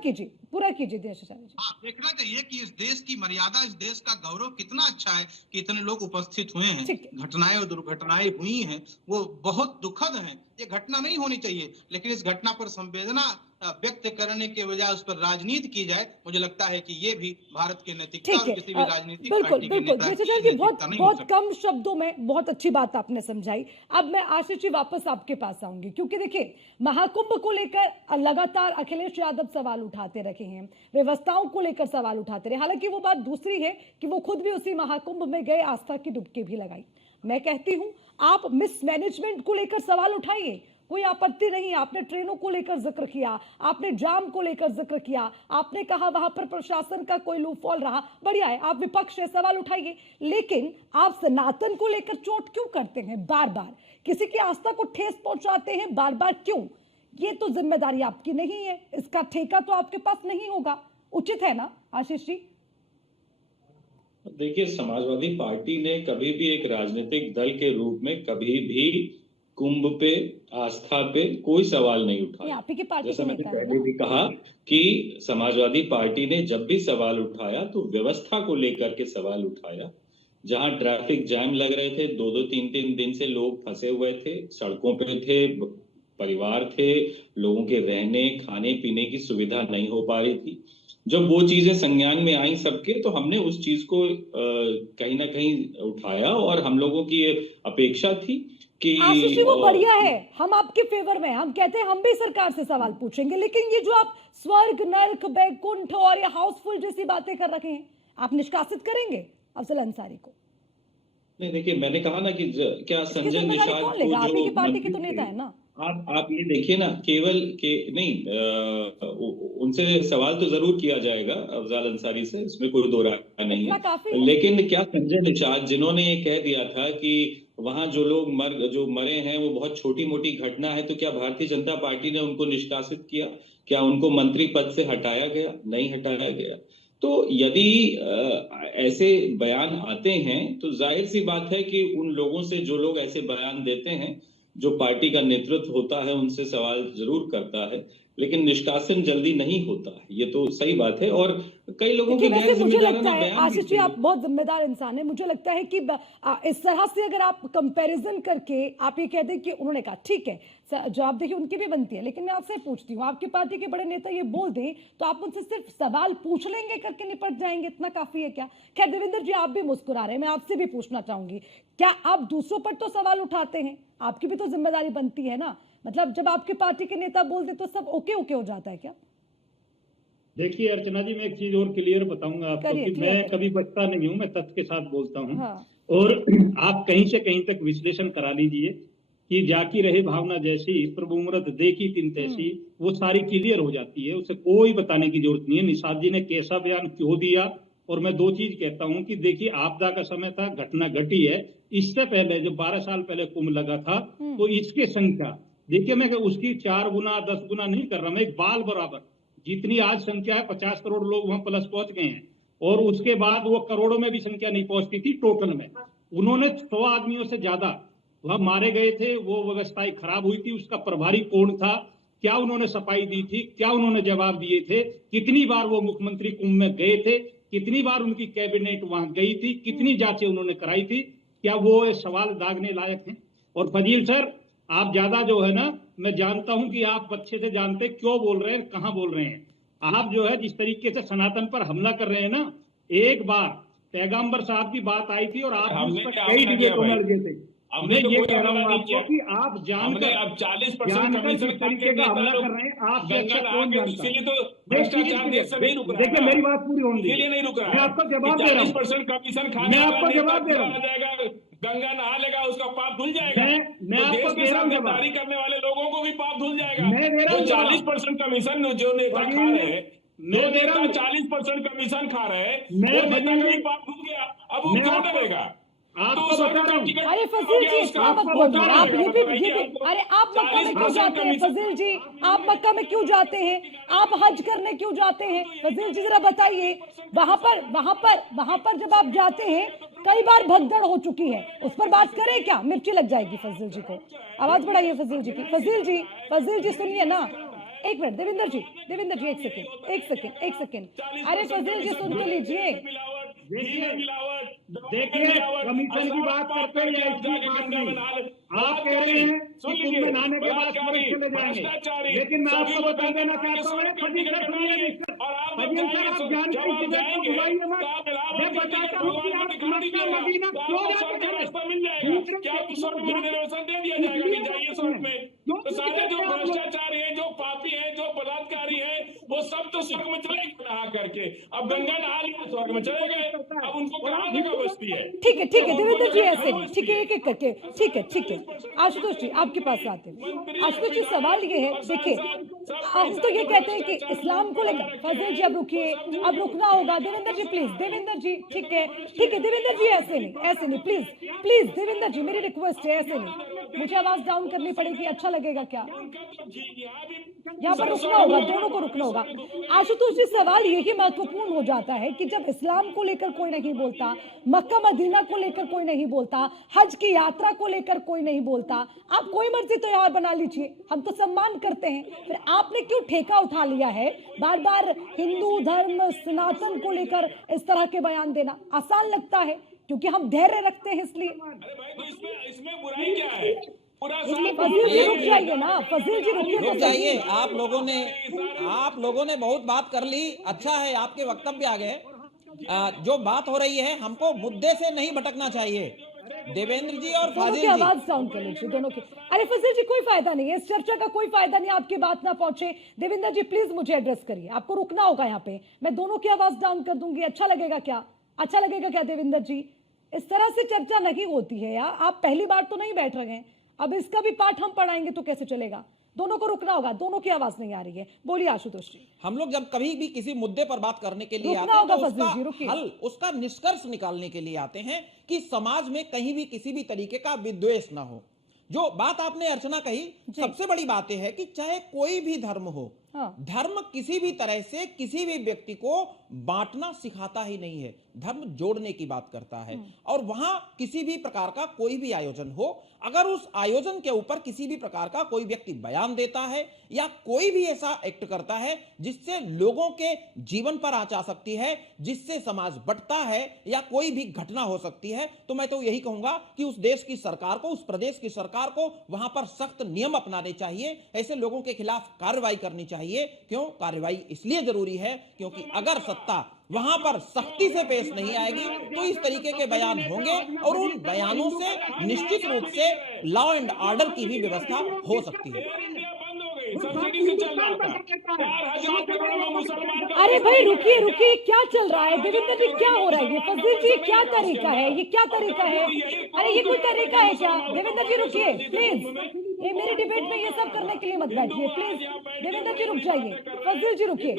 कीजिए देशाचार्य जी। हाँ, देखना चाहिए कि इस देश की मर्यादा, इस देश का गौरव कितना अच्छा है कि इतने लोग उपस्थित हुए हैं। घटनाएं और दुर्घटनाएं हुई हैं, वो बहुत दुखद हैं। ये घटना नहीं होनी चाहिए, लेकिन इस घटना पर संवेदना व्यक्त करने के बजाय उस पर राजनीति की जाए, मुझे लगता है कि ये भी भारत के नैतिकता और किसी भी राजनीतिक पार्टी के नेता की बहुत कम शब्दों में बहुत अच्छी बात आपने समझाई। अब मैं आशीष जी वापस आपके पास आऊंगी, क्योंकि देखिए महाकुंभ को लेकर लगातार अखिलेश यादव सवाल उठाते रहे हैं, व्यवस्थाओं को लेकर सवाल उठाते रहे। हालांकि वो बात दूसरी है कि वो खुद भी उसी महाकुंभ में गए, आस्था की डुबकी भी लगाई। मैं कहती हूं आप मिसमैनेजमेंट को लेकर सवाल उठाइए, कोई आपत्ति नहीं। आपने ट्रेनों को लेकर जिक्र किया, आपने जाम को लेकर जिक्र किया, आपने कहा वहां पर प्रशासन का कोई लूपहॉल रहा, बढ़िया है, आप विपक्ष से सवाल उठाइए। लेकिन आप सनातन को लेकर चोट क्यों करते हैं बार बार, किसी की आस्था को ठेस पहुंचाते हैं बार बार क्यों? ये तो जिम्मेदारी आपकी नहीं है, इसका ठेका तो आपके पास नहीं होगा। उचित है ना आशीष जी? देखिए, समाजवादी पार्टी ने कभी भी एक राजनीतिक दल के रूप में कभी भी कुंभ पे, आस्था पे कोई सवाल नहीं उठाया। जैसा मैंने पहले भी कहा कि समाजवादी पार्टी ने जब भी सवाल उठाया तो व्यवस्था को लेकर के सवाल उठाया। जहां ट्रैफिक जैम लग रहे थे, 2-2, 3-3 दिन से लोग फंसे हुए थे, सड़कों पे थे, परिवार थे, लोगों के रहने खाने पीने की सुविधा नहीं हो पा रही थी। जब वो चीजें संज्ञान में आई सबके, तो हमने उस चीज को कहीं ना कहीं उठाया और हम लोगों की अपेक्षा थी कि आशीष जी वो बढ़िया है, हम आपके फेवर में, हम कहते हैं हम भी सरकार से सवाल पूछेंगे। लेकिन ये जो आप स्वर्ग नर्क बैकुंठ और ये हाउसफुल जैसी बातें कर रखे हैं, आप निष्कासित करेंगे अफजल अंसारी को? नहीं, देखिए मैंने कहा ना कि क्या इसकी संजय जिम्मेदारी निषाद कौन को लेगा? आप ही जो की पार्टी के मंत्री तो नेता थे, है ना। आप ये देखिए ना, केवल के नहीं, उनसे सवाल तो जरूर किया जाएगा अफजाल अंसारी से, इसमें कोई दो राय नहीं इतना है। काफी है। लेकिन क्या संजय निषाद, जिन्होंने ये कह दिया था कि वहां जो लोग जो मरे हैं वो बहुत छोटी मोटी घटना है, तो क्या भारतीय जनता पार्टी ने उनको निष्कासित किया? क्या उनको मंत्री पद से हटाया गया? नहीं हटाया गया। तो यदि ऐसे बयान आते हैं तो जाहिर सी बात है कि उन लोगों से, जो लोग ऐसे बयान देते हैं, जो पार्टी का नेतृत्व होता है, उनसे सवाल जरूर करता है, लेकिन निष्कासन जल्दी नहीं होता है, ये तो सही बात है। और कई लोगों की देखिए, गैर वैसे मुझे लगता जिम्मेदाराना है बयान भी आशीष जी थे। आप बहुत जिम्मेदार इंसान है। मुझे लगता है कि इस तरह से अगर आप कंपैरिजन करके आप ये कह दें कि उन्होंने कहा, ठीक है, जवाब देखिए उनकी भी बनती है, लेकिन मैं आपसे पूछती हूँ, आपकी पार्टी के बड़े नेता ये बोल दें तो आप उनसे सिर्फ सवाल पूछ लेंगे करके निपट जाएंगे, इतना काफी है क्या? खैर देवेंद्र जी, आप भी मुस्कुरा रहे हैं, मैं आपसे भी पूछना चाहूंगी, क्या आप दूसरों पर तो सवाल उठाते हैं? आपकी भी तो जिम्मेदारी बनती है ना। मतलब जब आपके पार्टी के नेता बोल दे तो सब ओके ओके हो जाता है क्या? देखिए अर्चना जी, मैं एक चीज और क्लियर बताऊंगा आपको कि मैं कभी बचता नहीं हूं, मैं तथ्य के साथ बोलता हूं। हाँ। और आप कहीं से कहीं तक विश्लेषण करा लीजिए कि जाकी रहे भावना जैसी, प्रभु मूरत देखी तिन तैसी, वो सारी क्लियर हो जाती है, उसे कोई बताने की जरूरत नहीं है निषाद जी ने कैसा बयान क्यों दिया। और मैं दो चीज कहता हूं कि देखिए, आपदा का समय था, घटना घटी है। इससे पहले जब 12 साल पहले कुंभ लगा था, तो इसकी संख्या देखिए, मैं उसकी 4 गुना 10 गुना नहीं कर रहा, मैं एक बाल बराबर जितनी आज संख्या है, 50 करोड़ लोग वहां प्लस पहुंच गए हैं। और उसके बाद वो करोड़ों में भी संख्या नहीं पहुंचती थी टोटल में। उन्होंने 100 आदमियों से ज्यादा वह मारे गए थे, वो व्यवस्थाएं खराब हुई थी, उसका प्रभारी कौन था, क्या उन्होंने सफाई दी थी, क्या उन्होंने जवाब दिए थे, कितनी बार वो मुख्यमंत्री कुंभ में गए थे, कितनी बार उनकी कैबिनेट वहां गई थी, कितनी जांचें उन्होंने कराई थी, क्या वो सवाल दागने लायक हैं? और फजील सर, आप ज्यादा जो है ना, मैं जानता हूं कि आप अच्छे से जानते क्यों बोल रहे हैं, कहां बोल रहे हैं। आप जो है जिस तरीके से सनातन पर हमला कर रहे हैं ना, एक बार पैगंबर साहब की बात आई थी और आप उस पर कई डिबेटों में लगे थे। मैं ये कह रहा हूँ आपको कि आप जानकर अब 40% कमीशन किस तरीके का हमला कर रहे हैं, आपसे अच्छा कौन जानता है? इसीलिए तो भ्रष्टाचार देश से नहीं रुक रहा है। देखिए, मेरी बात पूरी होने दीजिए, नहीं रुक रहा है। मैं आपको जवाब दे रहा हूँ। 40% कमीशन मैं खाने आपको वाला जवाब दे रहा हूँ। आ जाएगा, गंगा नहा लेगा, उसका पाप धुल जाएगा। मैं तो आपको देश के दे रहा साथ हूँ जवाब। गद्दारी करने वाले लोगों को भी पाप धुल जाएगा। मैं दे रहा जो हूँ जवाब। 40% कमीशन जो नेता खा रहे हैं, जो नेता 40% कमीशन खा रहे हैं, वो नेता का भी पाप धुल गया, अब वो क्यों डरेगा? आपको बता रहा हूँ। अरे फजील जी, इतना मत बोलिए, आप ये भी अरे आप मक्का में क्यों जाते हैं फजील जी? आप मक्का में क्यों जाते हैं? आप हज करने क्यों जाते हैं फजील जी? जरा बताइए, वहां पर जब आप जाते हैं कई बार भगदड़ हो चुकी है, उस पर बात करें क्या? मिर्ची लग जाएगी फजील जी को। आवाज बढ़ाइए फजील जी की। फजील जी सुनिए ना, एक मिनट देवेंद्र जी, एक सेकेंड। अरे फजील जी सुन तो लीजिए। देखिए, कमीशन की बात करते हैं या इसकी बात नहीं। आप कह रहे हैं कि कुंभ में नहाने के बाद सूरज चले जाएंगे, लेकिन मैं आपको बता देना चाहता हूँ, फजील सर आप जान के इस डिबेट को बुलाइए मत। मैं बताता हूँ कि आप मक्का मदीना क्यों जाते हैं। सारे जो भ्रष्टाचारी है, जो पापी है, जो बलात्कारी है, वो सब तो स्वर्ग में चले गए नहा करके। अब गंगा नहा लिया, स्वर्ग में चले गए, अब उनको कहाँ जगह बचती है? ठीक है देवेंद्र जी, ऐसे नहीं, ठीक है, एक एक करके, ठीक है। आशुतोष जी आपके पास आते हैं। आशुतोष जी सवाल ये है, देखिए हम तो ये कहते हैं कि इस्लाम को लेकर, फजल जी अब रुकिए, अब रुकना होगा। देवेंद्र जी प्लीज, देवेंद्र जी ठीक है देवेंद्र जी, ऐसे नहीं प्लीज देवेंद्र जी, मेरी रिक्वेस्ट है, ऐसे नहीं, मुझे आवाज डाउन करनी पड़ेगी, अच्छा लगेगा क्या? यहाँ पर रुकना होगा, दोनों को रुकना होगा। आशुतोष जी सवाल यही महत्वपूर्ण हो जाता है कि जब इस्लाम को लेकर कोई नहीं बोलता, मक्का मदीना को लेकर कोई नहीं बोलता, हज की यात्रा को लेकर कोई नहीं बोलता, आप कोई मर्जी त्योहार बना लीजिए, हम तो सम्मान करते हैं, फिर आपने क्यों ठेका उठा लिया है बार बार हिंदू धर्म सनातन को लेकर इस तरह के बयान देना? आसान लगता है क्योंकि हम धैर्य रखते हैं इसलिए। अरे भाई, तो इसमें बुराई क्या है? फजील जी रुक जाइए ना, फजील जी रुक जाइए। आप लोगों ने बहुत बात कर ली, अच्छा है आपके वक्तव्य आ गए। जो बात हो रही है, हमको मुद्दे से नहीं भटकना चाहिए। देवेंद्र जी और फाजिल जी, आवाज डाउन कर लीजिए दोनों की। अरे फजील जी कोई फायदा नहीं है, इस चर्चा का कोई फायदा नहीं, आपकी बात ना पहुंचे। देवेंद्र जी प्लीज मुझे एड्रेस करिए, आपको रुकना होगा यहाँ पे, मैं दोनों की आवाज डाउन कर दूंगी। अच्छा लगेगा क्या देवेंद्र जी? इस तरह से चर्चा नहीं होती है यार। आप पहली बार तो नहीं बैठ रहे हैं, अब इसका भी पाठ हम पढ़ाएंगे तो कैसे चलेगा? दोनों को रुकना होगा, दोनों की आवाज नहीं आ रही है। बोलिए आशुतोष जी। हम लोग जब कभी भी किसी मुद्दे पर बात करने के लिए आते रुकना हैं होगा तो फजल जी, रुकिए। उसका हल, उसका निष्कर्ष निकालने के लिए आते हैं कि समाज में कहीं भी किसी भी तरीके का विद्वेष ना हो। जो बात आपने अर्चना कही, सबसे बड़ी बात यह है कि चाहे कोई भी धर्म हो, धर्म किसी भी तरह से किसी भी व्यक्ति को बांटना सिखाता ही नहीं है, धर्म जोड़ने की बात करता है। और वहां किसी भी प्रकार का कोई भी आयोजन हो, अगर उस आयोजन के ऊपर किसी भी प्रकार का कोई व्यक्ति बयान देता है या कोई भी ऐसा एक्ट करता है जिससे लोगों के जीवन पर आंच आ सकती है, जिससे समाज बंटता है या कोई भी घटना हो सकती है, तो मैं तो यही कहूंगा कि उस देश की सरकार को, उस प्रदेश की सरकार को वहां पर सख्त नियम अपनाने चाहिए, ऐसे लोगों के खिलाफ कार्रवाई करनी चाहिए। क्यों कार्रवाई इसलिए जरूरी है क्योंकि अगर सत्ता वहां पर सख्ती से पेश नहीं आएगी तो इस तरीके के बयान होंगे और उन बयानों से निश्चित रूप से लॉ एंड ऑर्डर की भी व्यवस्था हो सकती है। अरे भाई रुकिए रुकिए, क्या चल रहा है देवेंद्र जी? क्या हो रहा है ये? फजल जी क्या तरीका है ये? क्या तरीका है? अरे ये कोई तरीका है क्या? देवेंद्र जी रुकिए प्लीज, ये मेरी डिबेट में ये सब करने के लिए मत बैठिए प्लीज। देवेंद्र जी रुक जाइए, फजल जी रुकिए,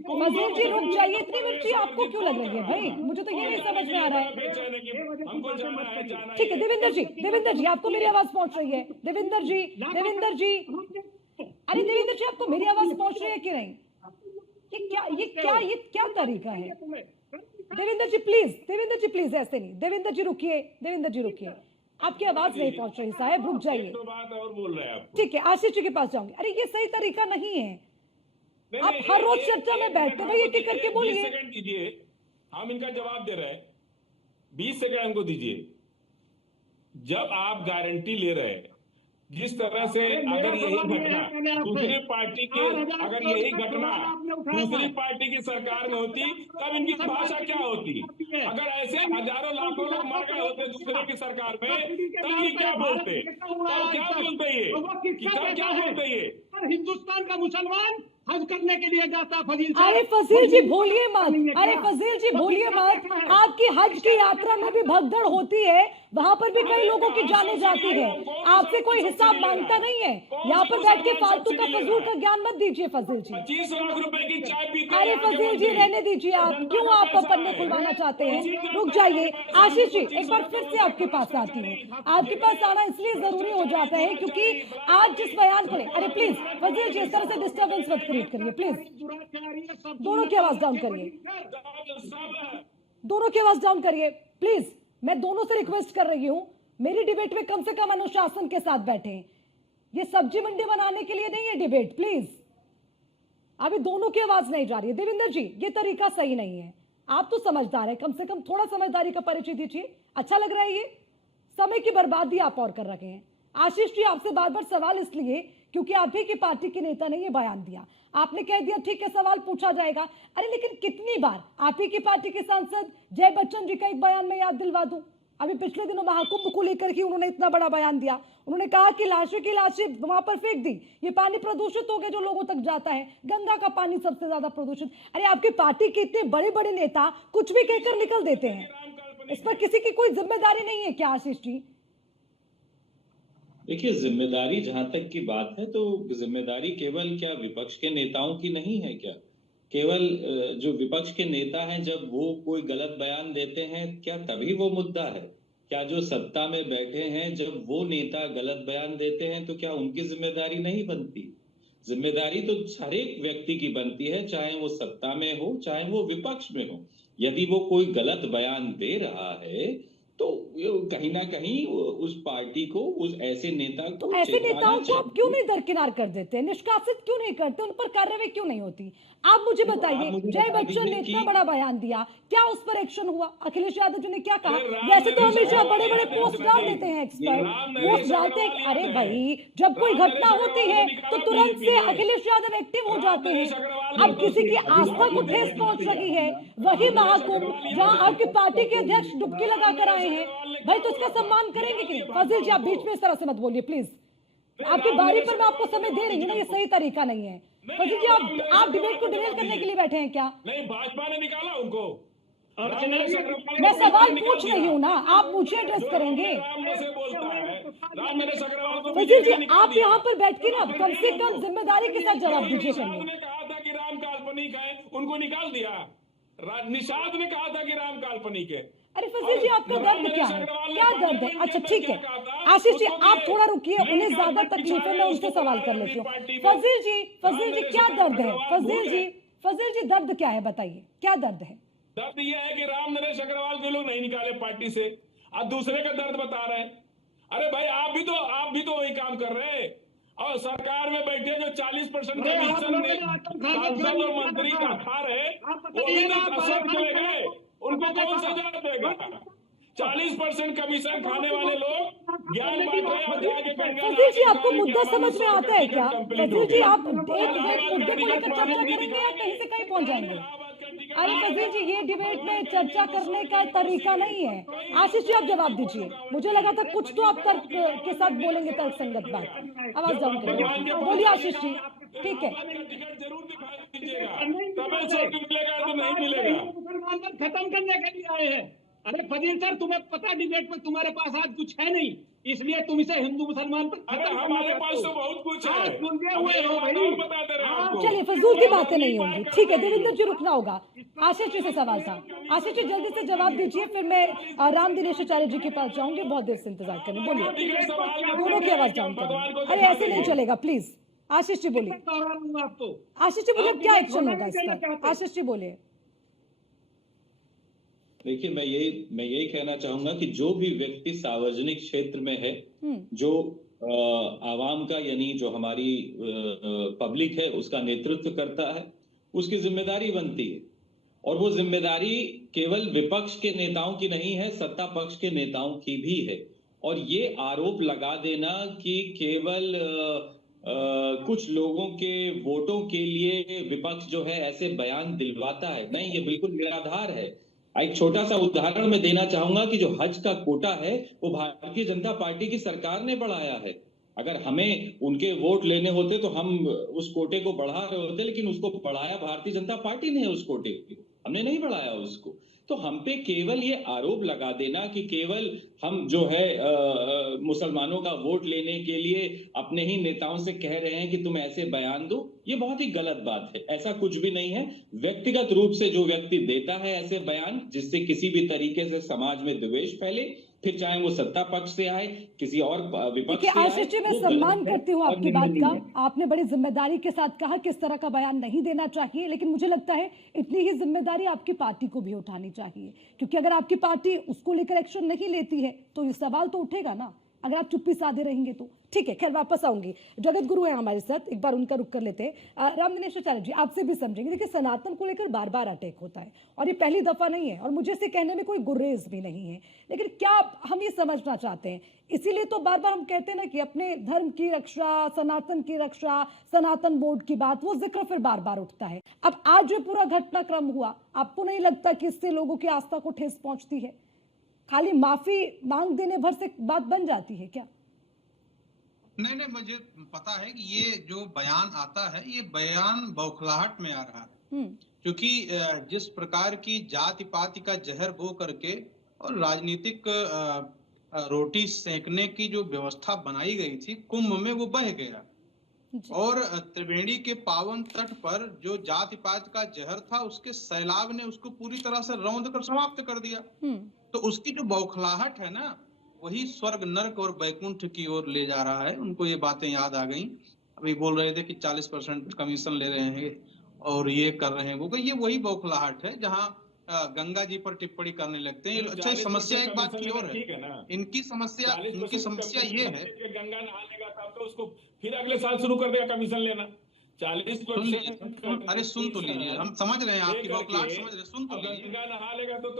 फजल जी रुक जाइए। इतनी मिर्ची आपको क्यों लग रही है भाई? मुझे तो ये नहीं समझ में आ रहा है। ठीक है देवेंद्र जी आपको मेरी आवाज पहुंच रही है? देवेंद्र जी अरे देवेंद्र जी आपको मेरी आवाज पहुंच रही है कि नहीं? ये क्या तरीका है? देवेंद्र जी प्लीज ऐसे नहीं। देवेंद्र जी रुकिए, आपकी आवाज नहीं पहुंच रही साहब, रुक जाइए। ठीक है, आशीष जी के पास जाऊंगी। अरे ये सही तरीका नहीं है, आप हर रोज चर्चा में बैठते भाई, एक एक करके बोलिए। 20 सेकंड दीजिए, हम इनका जवाब दे रहे हैं। 20 सेकंड हमको दीजिए। जब आप गारंटी ले रहे हैं, जिस तरह से अगर यही घटना दूसरी पार्टी की, अगर यही घटना दूसरी पार्टी की सरकार में होती तब इनकी भाषा क्या होती? अगर ऐसे हजारों लाखों लोग मर गए होते दूसरे की सरकार में, तब ये क्या बोलते? ये हिंदुस्तान का मुसलमान हज करने के लिए जाता फजील। अरे फजील जी बोलिए मत, आपकी हज की यात्रा में भी भगदड़ होती है, वहाँ पर भी कई लोगों की जाने जाती है, आपसे कोई हिसाब मांगता नहीं है। यहाँ पर बैठ के फालतू का फजूल का ज्ञान मत दीजिए फजील जी। 25 लाख रुपए की चाय पीते। अरे फजील जी रहने दीजिए, आप क्यों आप पन्ने खुलवाना चाहते हैं? रुक जाइए। आशीष जी एक बार फिर से आपके पास आती हूँ। आपके पास आना इसलिए जरूरी हो जाता है क्योंकि आज जिस बयान को, अरे प्लीज फजील जी इस तरह से डिस्टर्बेंस मत क्रिएट करिए प्लीज। दोनों की आवाज डाउन करिए, प्लीज। मैं दोनों से रिक्वेस्ट कर रही हूं, मेरी डिबेट में कम से कम अनुशासन के साथ बैठें। ये सब्जी मंडी बनाने के लिए नहीं है डिबेट, प्लीज। अभी दोनों की आवाज नहीं जा रही है। देवेंद्र जी ये तरीका सही नहीं है, आप तो समझदार है, कम से कम थोड़ा समझदारी का परिचय दीजिए। अच्छा लग रहा है ये समय की बर्बादी आप और कर रखे हैं। आशीष जी आपसे बार बार सवाल इसलिए क्योंकि आप ही की पार्टी के नेता ने ये बयान दिया, आपने कह दिया ठीक है सवाल पूछा जाएगा। अरे लेकिन कितनी बार आप ही की पार्टी के सांसद जय बच्चन जी का एक बयान में याद दिलवा दूं, अभी पिछले दिनों महाकुंभ को लेकर के उन्होंने इतना बड़ा बयान दिया। उन्होंने कहा कि लाशों की लाशें वहां पर फेंक दी, ये पानी प्रदूषित हो गया जो लोगों तक जाता है, गंगा का पानी सबसे ज्यादा प्रदूषित। अरे आपकी पार्टी के इतने बड़े बड़े नेता कुछ भी कहकर निकल देते हैं, इस पर किसी की कोई जिम्मेदारी नहीं है क्या आशीष जी? देखिए, जिम्मेदारी जहां तक की बात है तो जिम्मेदारी केवल क्या विपक्ष के नेताओं की नहीं है क्या? केवल जो विपक्ष के नेता हैं जब वो कोई गलत बयान देते हैं क्या तभी वो मुद्दा है? क्या जो सत्ता में बैठे हैं जब वो नेता गलत बयान देते हैं तो क्या उनकी जिम्मेदारी नहीं बनती? जिम्मेदारी तो हर एक व्यक्ति की बनती है, चाहे वो सत्ता में हो चाहे वो विपक्ष में हो। यदि वो कोई गलत बयान दे रहा है तो कहीं ना कहीं उस पार्टी को, उस ऐसे नेता को, तो ऐसे नेताओं को आप क्यों नहीं दरकिनार कर देते, निष्कासित क्यों नहीं करते, उन पर कार्रवाई क्यों नहीं होती? आप मुझे बताइए, जय बच्चन ने इतना बड़ा बयान दिया, क्या उस पर एक्शन हुआ? अखिलेश यादव जी ने क्या कहा? वैसे तो हमेशा बड़े बड़े पोस्ट डाल देते हैं, एक्सपर्ट पोस्ट डालते हैं। अरे भाई जब कोई घटना होती है तो तुरंत से अखिलेश यादव एक्टिव हो जाते हैं। अब किसी की आस्था को ठेस पहुंच रही है, वही महाकुंभ जहाँ आपकी पार्टी के अध्यक्ष डुबकी लगा कर आए हैं, भाई तो उसका सम्मान करेंगे कि? फजील जी आप बीच में इस तरह से मत बोलिए प्लीज, आपकी बारी पर मैं आपको समय दे रही हूँ ना, ये सही तरीका नहीं है। फजील जी आप डिबेट को डिरेल करने के लिए बैठे हैं क्या? नहीं, भाजपा ने निकाला उनको, मैं सवाल पूछ रही हूँ ना, आप मुझे एड्रेस करेंगे। फजील जी, आप यहाँ पर बैठ के ना कम से कम जिम्मेदारी के साथ जवाब दीजिए। ने कहा था कि राम काल्पनिक है, उनको निकाल दिया। निषाद ने कहा था कि राम काल्पनिक है। अरे फजील जी, आपका दर्द क्या है? क्या दर्द है? अच्छा ठीक है, आशीष जी आप थोड़ा रुकिए, उन्हें ज्यादा तकलीफ है, मैं उनसे सवाल कर लेती हूँ। फजील जी क्या दर्द है? फजील जी दर्द क्या है, बताइए क्या दर्द है? दर्द ये है कि राम नरेश अग्रवाल के लोग नहीं निकाले पार्टी से, आप दूसरे का दर्द बता रहे हैं। अरे भाई आप भी तो वही काम कर रहे हैं, और सरकार में बैठे जो 40% सांसद और मंत्री का खा रहे, वो भी तो असर चले गए, उनको कौन सजा देगा? 40% कमीशन खाने वाले लोग ज्ञान बांट रहे और जाके फजील जी आपको मुद्दा समझ में आता है क्या? फजील जी आप एक मुद्दे को लेकर चर्चा करेंगे या कहीं से कहीं पहुंच जाएंगे? अरे फजील जी ये डिबेट में चर्चा करने का तरीका नहीं है। आशीष जी आप जवाब दीजिए, मुझे लगा था कुछ तो आप तर्क के साथ बोलेंगे, तर्क संगत बात। आवाज डाउन करिए, बोलिए आशीष जी। ठीक है, जरूर दिखा दीजिएगा, मिलेगा तो नहीं मिलेगा। खत्म करने के लिए आए हैं। अरे फजील सर, तुम्हें पता डिबेट में तुम्हारे पास आज कुछ है नहीं, इसलिए तुम इसे हिंदू मुसलमान पर हमारे पास तो बहुत कुछ है। चलिए फजूल की बातें नहीं होंगी। ठीक है देवेंद्र जी, रुकना होगा। आशीष जी से सवाल था, आशीष जी जल्दी से जवाब दीजिए, फिर मैं राम दिनेश आचार्य जी के पास जाऊंगी। बहुत देर से इंतजार करें, बोलिए, दोनों की आवाज डाउन करें। अरे ऐसे नहीं चलेगा, प्लीज आशीष जी बोलिए। आशीष जी बोलिए, क्या एक्शन होगा इस पर? आशीष जी बोलिए। देखिए मैं यही कहना चाहूंगा कि जो भी व्यक्ति सार्वजनिक क्षेत्र में है, जो आवाम का यानी जो हमारी पब्लिक है उसका नेतृत्व करता है, उसकी जिम्मेदारी बनती है, और वो जिम्मेदारी केवल विपक्ष के नेताओं की नहीं है, सत्ता पक्ष के नेताओं की भी है। और ये आरोप लगा देना कि केवल कुछ लोगों के वोटों के लिए विपक्ष जो है ऐसे बयान दिलवाता है, नहीं, ये बिल्कुल निराधार है। एक छोटा सा उदाहरण मैं देना चाहूंगा कि जो हज का कोटा है वो भारतीय जनता पार्टी की सरकार ने बढ़ाया है। अगर हमें उनके वोट लेने होते तो हम उस कोटे को बढ़ा रहे होते, लेकिन उसको बढ़ाया भारतीय जनता पार्टी ने, उस कोटे को हमने नहीं बढ़ाया उसको। तो हम पे केवल ये आरोप लगा देना कि केवल हम जो है मुसलमानों का वोट लेने के लिए अपने ही नेताओं से कह रहे हैं कि तुम ऐसे बयान दो, ये बहुत ही गलत बात है। ऐसा कुछ भी नहीं है। व्यक्तिगत रूप से जो व्यक्ति देता है ऐसे बयान जिससे किसी भी तरीके से समाज में द्वेष फैले, फिर चाहे वो सत्ता पक्ष से आए, किसी और विपक्ष से आए, आशीष जी मैं सम्मान करती हूँ आपकी बात का, आपने बड़ी जिम्मेदारी के साथ कहा किस तरह का बयान नहीं देना चाहिए, लेकिन मुझे लगता है इतनी ही जिम्मेदारी आपकी पार्टी को भी उठानी चाहिए, क्योंकि अगर आपकी पार्टी उसको लेकर एक्शन नहीं लेती है तो ये सवाल तो उठेगा ना, अगर आप चुप्पी साधे रहेंगे तो। ठीक है, खैर वापस आऊंगी, जगत गुरु है हमारे साथ, एक बार उनका रुख कर लेते हैं। राम दिनेश आचार्य जी आपसे भी समझेंगे। देखिए सनातन को लेकर बार बार अटैक होता है और ये पहली दफा नहीं है, और मुझे इसे कहने में कोई गुर्रेज भी नहीं है, लेकिन क्या हम ये समझना चाहते हैं, इसीलिए तो बार बार हम कहते हैं ना कि अपने धर्म की रक्षा, सनातन की रक्षा, सनातन बोर्ड की बात, वो जिक्र फिर बार बार उठता है। अब आज जो पूरा घटनाक्रम हुआ, आपको नहीं लगता कि इससे लोगों की आस्था को ठेस पहुंचती है? खाली माफी मांग देने भर से बात बन जाती है क्या? नहीं, मुझे पता है कि ये जो बयान आता है ये बयान बौखलाहट में आ रहा है, क्योंकि जिस प्रकार की जाति पाति का जहर बो करके और राजनीतिक रोटी सेंकने की जो व्यवस्था बनाई गई थी कुंभ में, वो बह गया। और त्रिवेणी के पावन तट पर जो जाति पात का जहर था, उसके सैलाब ने उसको पूरी तरह से रौंद कर समाप्त कर दिया। तो उसकी जो बौखलाहट है ना, वही स्वर्ग नरक और बैकुंठ की ओर ले जा रहा है। उनको ये बातें याद आ गई। अभी बोल रहे थे कि 40% कमीशन ले रहे हैं और ये कर रहे हैं, वो ये वही बौखलाहट है जहाँ गंगा जी पर टिप्पणी करने लगते हैं। अच्छा, समस्या एक बात की और है, इनकी समस्या ये है, गंगा नहा लेगा तब तो उसको फिर अगले साल शुरू कर देगा कमीशन लेना। 40%। अरे सुन तो लीजिए, हम समझ रहे हैं आपकी बौखलाहट, समझ रहे, सुन तो लीजिए। गंगा नहा लेगा तो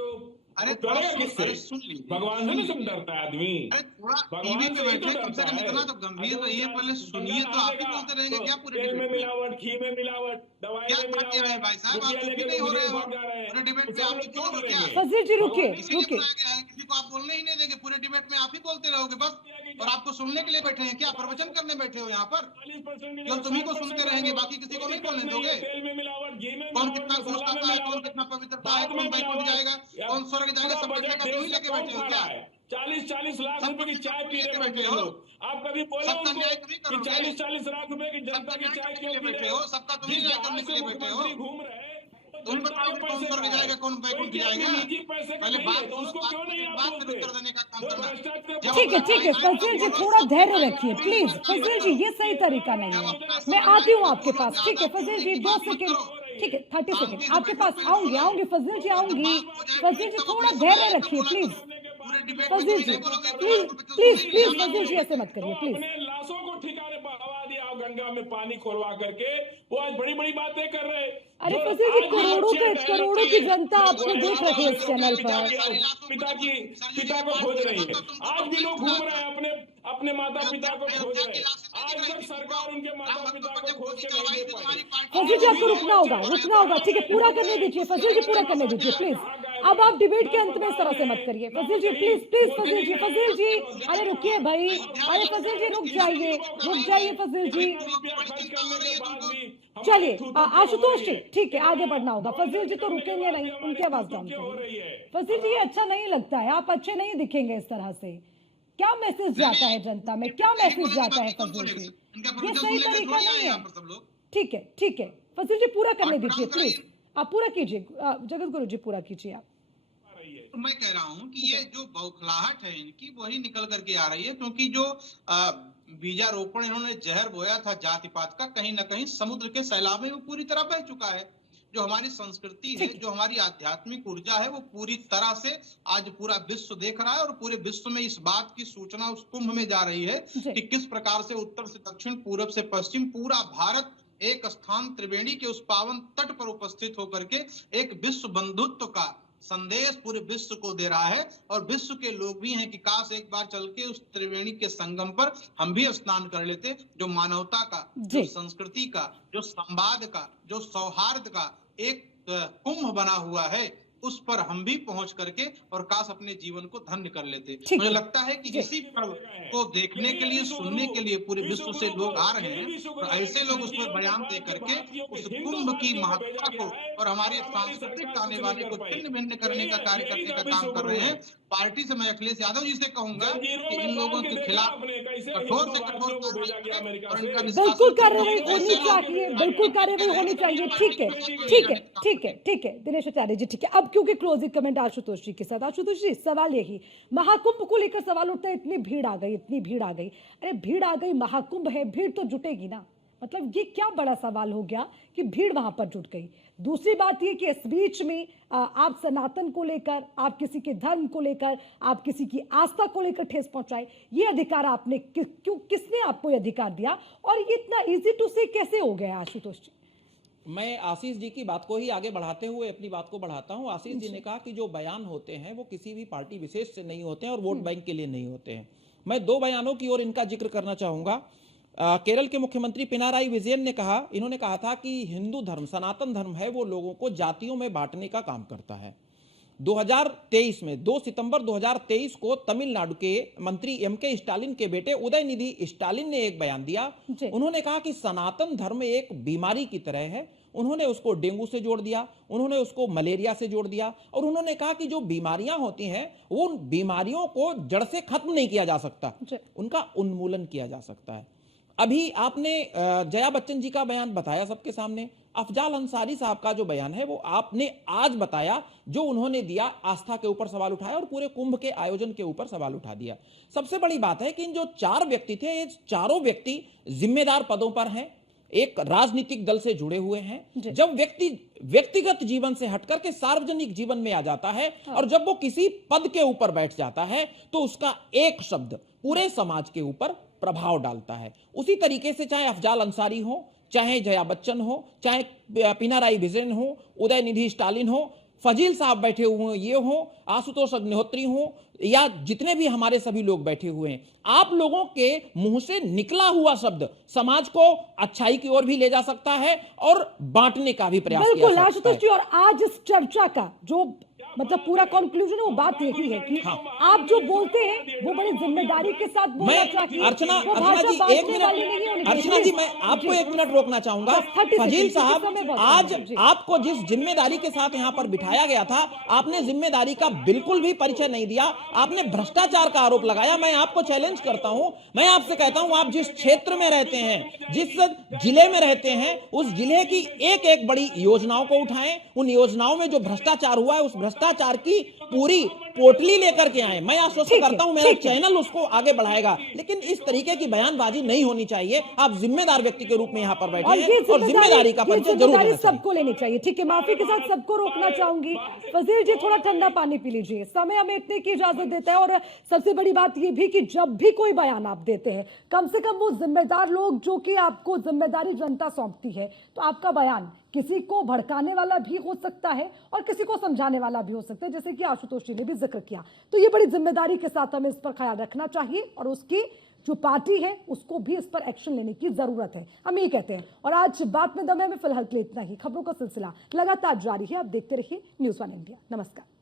अरे सुन लीजिए, भगवान से नहीं डरता है आदमी। अरे थोड़ा टीवी पे बैठे, कम से कम इतना तो गंभीर रहिए, पहले सुनिए तो आप ही बोलते रहेंगे क्या पूरे तेल में मिलावट, घी में मिलावट, दवाई में मिलावट। भाई साहब आप चुप नहीं हो रहे हो, पूरे डिबेट में आप ही क्यों हो क्या? फजील जी रुकिए, किसी को आप बोलने ही नहीं देंगे, पूरे डिबेट में आप ही बोलते रहोगे बस। और आपको सुनने के लिए बैठे हैं क्या? प्रवचन करने बैठे हो यहाँ पर? केवल तुम्ही को सुनते रहेंगे, बाकी किसी को नहीं बोलने दोगे? कौन कितना घूस खाता है, कौन कितना पवित्रता है, कौन बैकुंठ जाएगा, कौन स्वर्ग जाएगा, सब बचने का तुम ही लेके बैठे हो क्या? 40-40 लाख रुपए की चाय पी रहे बैठे हो आप। कभी बोले सबका न्याय तुम ही कि करोगे? 40-40 लाख रुपए की जनता की चाय क्यों पी रहे हो? सबका तुम ही न्याय करने के लिए बैठे हो। घूम रहे तुम बताओ कि कौन स्वर्ग जाएगा, कौन बैकुंठ जाएगा? पहले बात तो उसको क्यों नहीं आप बात बोलते? उत्तर देने का काम करना। ठीक है फजल जी, थोड़ा धैर्य रखिए प्लीज। फजल जी ये सही तरीका नहीं है। मैं आती हूँ आपके पास। ठीक है फजल जी 2 सेकंड, ठीक है 30 सेकंड आपके पास आऊंगी फजल जी, आऊंगी। फजल जी थोड़ा धैर्य रखिए प्लीज। फजल जी प्लीज फजल जी ऐसे मत करिए प्लीज। अपने लाशों को ठिकाने पर हवा दिया और गंगा में पानी खोलवा करके वो आज बड़ी बड़ी बातें कर रहे। अरे फजल जी करोड़ों की जनता आपको देख रही है इस चैनल पर। पिता को खोज रही है। आज भी लोग घूम रहे हैं अपने माता पिता को खोज रहे हैं। आज तक सरकार उनके माता पिता को खोज के नहीं दे पाई। फजल जी आपको रुकना होगा। ठीक है पूरा करने दीजिए फजल जी, पूरा करने दीजिए प्लीज। अब आप डिबेट के अंत में इस तरह से मत करिए फजल जी, प्लीज फजल जी। अरे रुकिए भाई, अरे फजल जी रुक जाइए फजल जी। चलिए आशुतोष जी ठीक है आगे बढ़ना होगा। फजल जी तो रुकेंगे नहीं, उनकी आवाज डाउन करिए। फजल जी ये अच्छा नहीं लगता है, आप अच्छे नहीं दिखेंगे इस तरह से। क्या मैसेज जाता है जनता में, क्या मैसेज जाता है फजल जी? ये सही तरीका नहीं है। ठीक है फजल जी पूरा करने दीजिए प्लीज, आप पूरा कीजिए। जगत गुरु जी पूरा कीजिए आप। तो मैं कह रहा हूं कि ये जो बौखलाहट है इनकी वही निकल करके आ रही है, क्योंकि जो बीजारोपण इन्होंने जहर बोया था जाति पात का, कहीं ना कहीं समुद्र के सैलाब में वो पूरी तरह बह चुका है। जो हमारी संस्कृति है, जो हमारी आध्यात्मिक ऊर्जा है, वो पूरी तरह से आज पूरा विश्व देख रहा है और पूरे विश्व में इस बात की सूचना उस कुंभ में जा रही है कि किस प्रकार से उत्तर से दक्षिण, पूरब से पश्चिम, पूरा भारत एक स्थान त्रिवेणी के उस पावन तट पर उपस्थित होकर के एक विश्व बंधुत्व का संदेश पूरे विश्व को दे रहा है। और विश्व के लोग भी हैं कि काश एक बार चल के उस त्रिवेणी के संगम पर हम भी स्नान कर लेते। जो मानवता का, जो संस्कृति का, जो संवाद का, जो सौहार्द का एक कुंभ बना हुआ है, उस पर हम भी पहुंच करके और काश अपने जीवन को धन्य कर लेते। मुझे लगता है कि इसी पर्व को देखने के लिए, सुनने के लिए पूरे विश्व से लोग आ रहे हैं और ऐसे लोग उस पर बयान दे करके उस कुंभ की महत्ता को और हमारे सांस्कृतिक आने वाले को छिन्न भिन्न करने का कार्य करने का काम कर रहे हैं। पार्टी से मैं अखिलेश यादव जी से कहूंगा कि इन लोगों के खिलाफ कठोर से कठोर बिल्कुल कार्रवाई होनी चाहिए, बिल्कुल कार्रवाई होनी चाहिए। ठीक है दिनेश आचार्य जी, ठीक है। अब क्योंकि क्लोजिंग कमेंट आशुतोष जी के साथ। आशुतोष जी सवाल यही, महाकुंभ को लेकर सवाल उठता है, इतनी भीड़ आ गई। अरे भीड़ आ गई, महाकुंभ है, भीड़ तो जुटेगी ना। मतलब ये क्या बड़ा सवाल हो गया कि भीड़ वहां पर जुट गई। दूसरी बात ये कि इस बीच में आप सनातन को लेकर, आप किसी के धर्म को लेकर, आप किसी की आस्था को लेकर ठेस पहुंचाए, ये अधिकार आपने किसने आपको ये अधिकार दिया? और ये इतना इजी टू से कैसे हो गया आशुतोष जी? मैं आशीष जी की बात को ही आगे बढ़ाते हुए अपनी बात को बढ़ाता हूं। आशीष जी ने कहा कि जो बयान होते हैं वो किसी भी पार्टी विशेष से नहीं होते हैं और वोट बैंक के लिए नहीं होते हैं। मैं 2 बयानों की ओर इनका जिक्र करना चाहूंगा। केरल के मुख्यमंत्री पिनाराई विजयन ने कहा, इन्होंने कहा था कि हिंदू धर्म, सनातन धर्म है वो लोगों को जातियों में बांटने का काम करता है। 2023 में 2 सितंबर 2023 को तमिलनाडु के मंत्री एमके स्टालिन के बेटे उदयनिधि स्टालिन ने एक बयान दिया। उन्होंने कहा कि सनातन धर्म एक बीमारी की तरह है। उन्होंने उसको डेंगू से जोड़ दिया, उन्होंने उसको मलेरिया से जोड़ दिया और उन्होंने कहा कि जो बीमारियां होती हैं वो बीमारियों को जड़ से खत्म नहीं किया जा सकता, उनका उन्मूलन किया जा सकता है। अभी आपने जया बच्चन जी का बयान बताया सबके सामने, अफजाल अंसारी साहब का जो बयान है वो आपने आज बताया, जो उन्होंने दिया आस्था के ऊपर सवाल उठाया और पूरे कुंभ के आयोजन के ऊपर सवाल उठा दिया। सबसे बड़ी बात है कि इन जो 4 व्यक्ति थे, ये चारों व्यक्ति जिम्मेदार पदों पर हैं, एक राजनीतिक दल से जुड़े हुए हैं। जब व्यक्ति व्यक्तिगत जीवन से हटकर के सार्वजनिक जीवन में आ जाता है और जब वो किसी पद के ऊपर बैठ जाता है तो उसका एक शब्द पूरे समाज के ऊपर प्रभाव डालता है। उसी तरीके से चाहे अफजाल अंसारी हो, चाहे जया बच्चन हो, चाहे पिनाराई विजयन हो, उदयनिधि स्टालिन हो, फजील साहब बैठे हुए हैं, ये हो, आशुतोष अग्निहोत्री हो, या जितने भी हमारे सभी लोग बैठे हुए हैं, आप लोगों के मुंह से निकला हुआ शब्द समाज को अच्छाई की ओर भी ले जा सकता है और बांटने का भी प्रयास किया जा सकता है। बिल्कुल आशुतोष जी, और आज इस चर्चा का जो मतलब पूरा कंक्लूजन वो बात यही है कि आप जो बोलते हैं वो बड़ी जिम्मेदारी के साथ बोलना चाहिए। अर्चना वो अर्चना भाषा जी बांटने एक वाली नहीं मिनट, होनी अर्चना चाहिए। जी मैं आपको जी। 1 मिनट रोकना चाहूंगा। बस 30 फजील सेकंड, साहब, समय बहुत आज कम है। जी। आपको जिस जिम्मेदारी के साथ यहाँ पर बिठाया गया था, आपने जिम्मेदारी का बिल्कुल भी परिचय नहीं दिया। आपने भ्रष्टाचार का आरोप लगाया। मैं आपको चैलेंज करता हूं, मैं आपसे कहता हूं, आप जिस क्षेत्र में रहते हैं, जिस जिले में रहते हैं, उस जिले की एक एक बड़ी योजनाओं को उठाएं। उन योजनाओं में जो भ्रष्टाचार हुआ है, उस भ्रष्टाचार की पूरी पोटली लेकर के आए। मैं आश्वस्त करता हूं मेरा चैनल उसको आगे बढ़ाएगा, लेकिन इस तरीके की बयानबाजी नहीं होनी चाहिए। आप जिम्मेदार व्यक्ति के रूप में यहाँ पर बैठे हैं और जिम्मेदारी का परिचय जरूर देना चाहिए। सबको लेनी चाहिए। ठीक है, माफी के साथ सबको रोकना चाहूंगी। फजील जी थोड़ा ठंडा पानी पी लीजिए, समय हमें इतने की इजाजत देता है। और सबसे बड़ी बात यह भी कि जब भी कोई बयान आप देते हैं, कम से कम वो जिम्मेदार लोग जो कि आपको जिम्मेदारी जनता सौंपती है, तो आपका बयान किसी को भड़काने वाला भी हो सकता है और किसी को समझाने वाला भी हो सकता है, जैसे कि आशुतोष जी ने भी जिक्र किया। तो ये बड़ी जिम्मेदारी के साथ हमें इस पर ख्याल रखना चाहिए और उसकी जो पार्टी है उसको भी इस पर एक्शन लेने की जरूरत है, हम ये कहते हैं। और आज बात में दम है में फिलहाल के लिए इतना ही। खबरों का सिलसिला लगातार जारी है, आप देखते रहिए न्यूज़ 1 इंडिया। नमस्कार।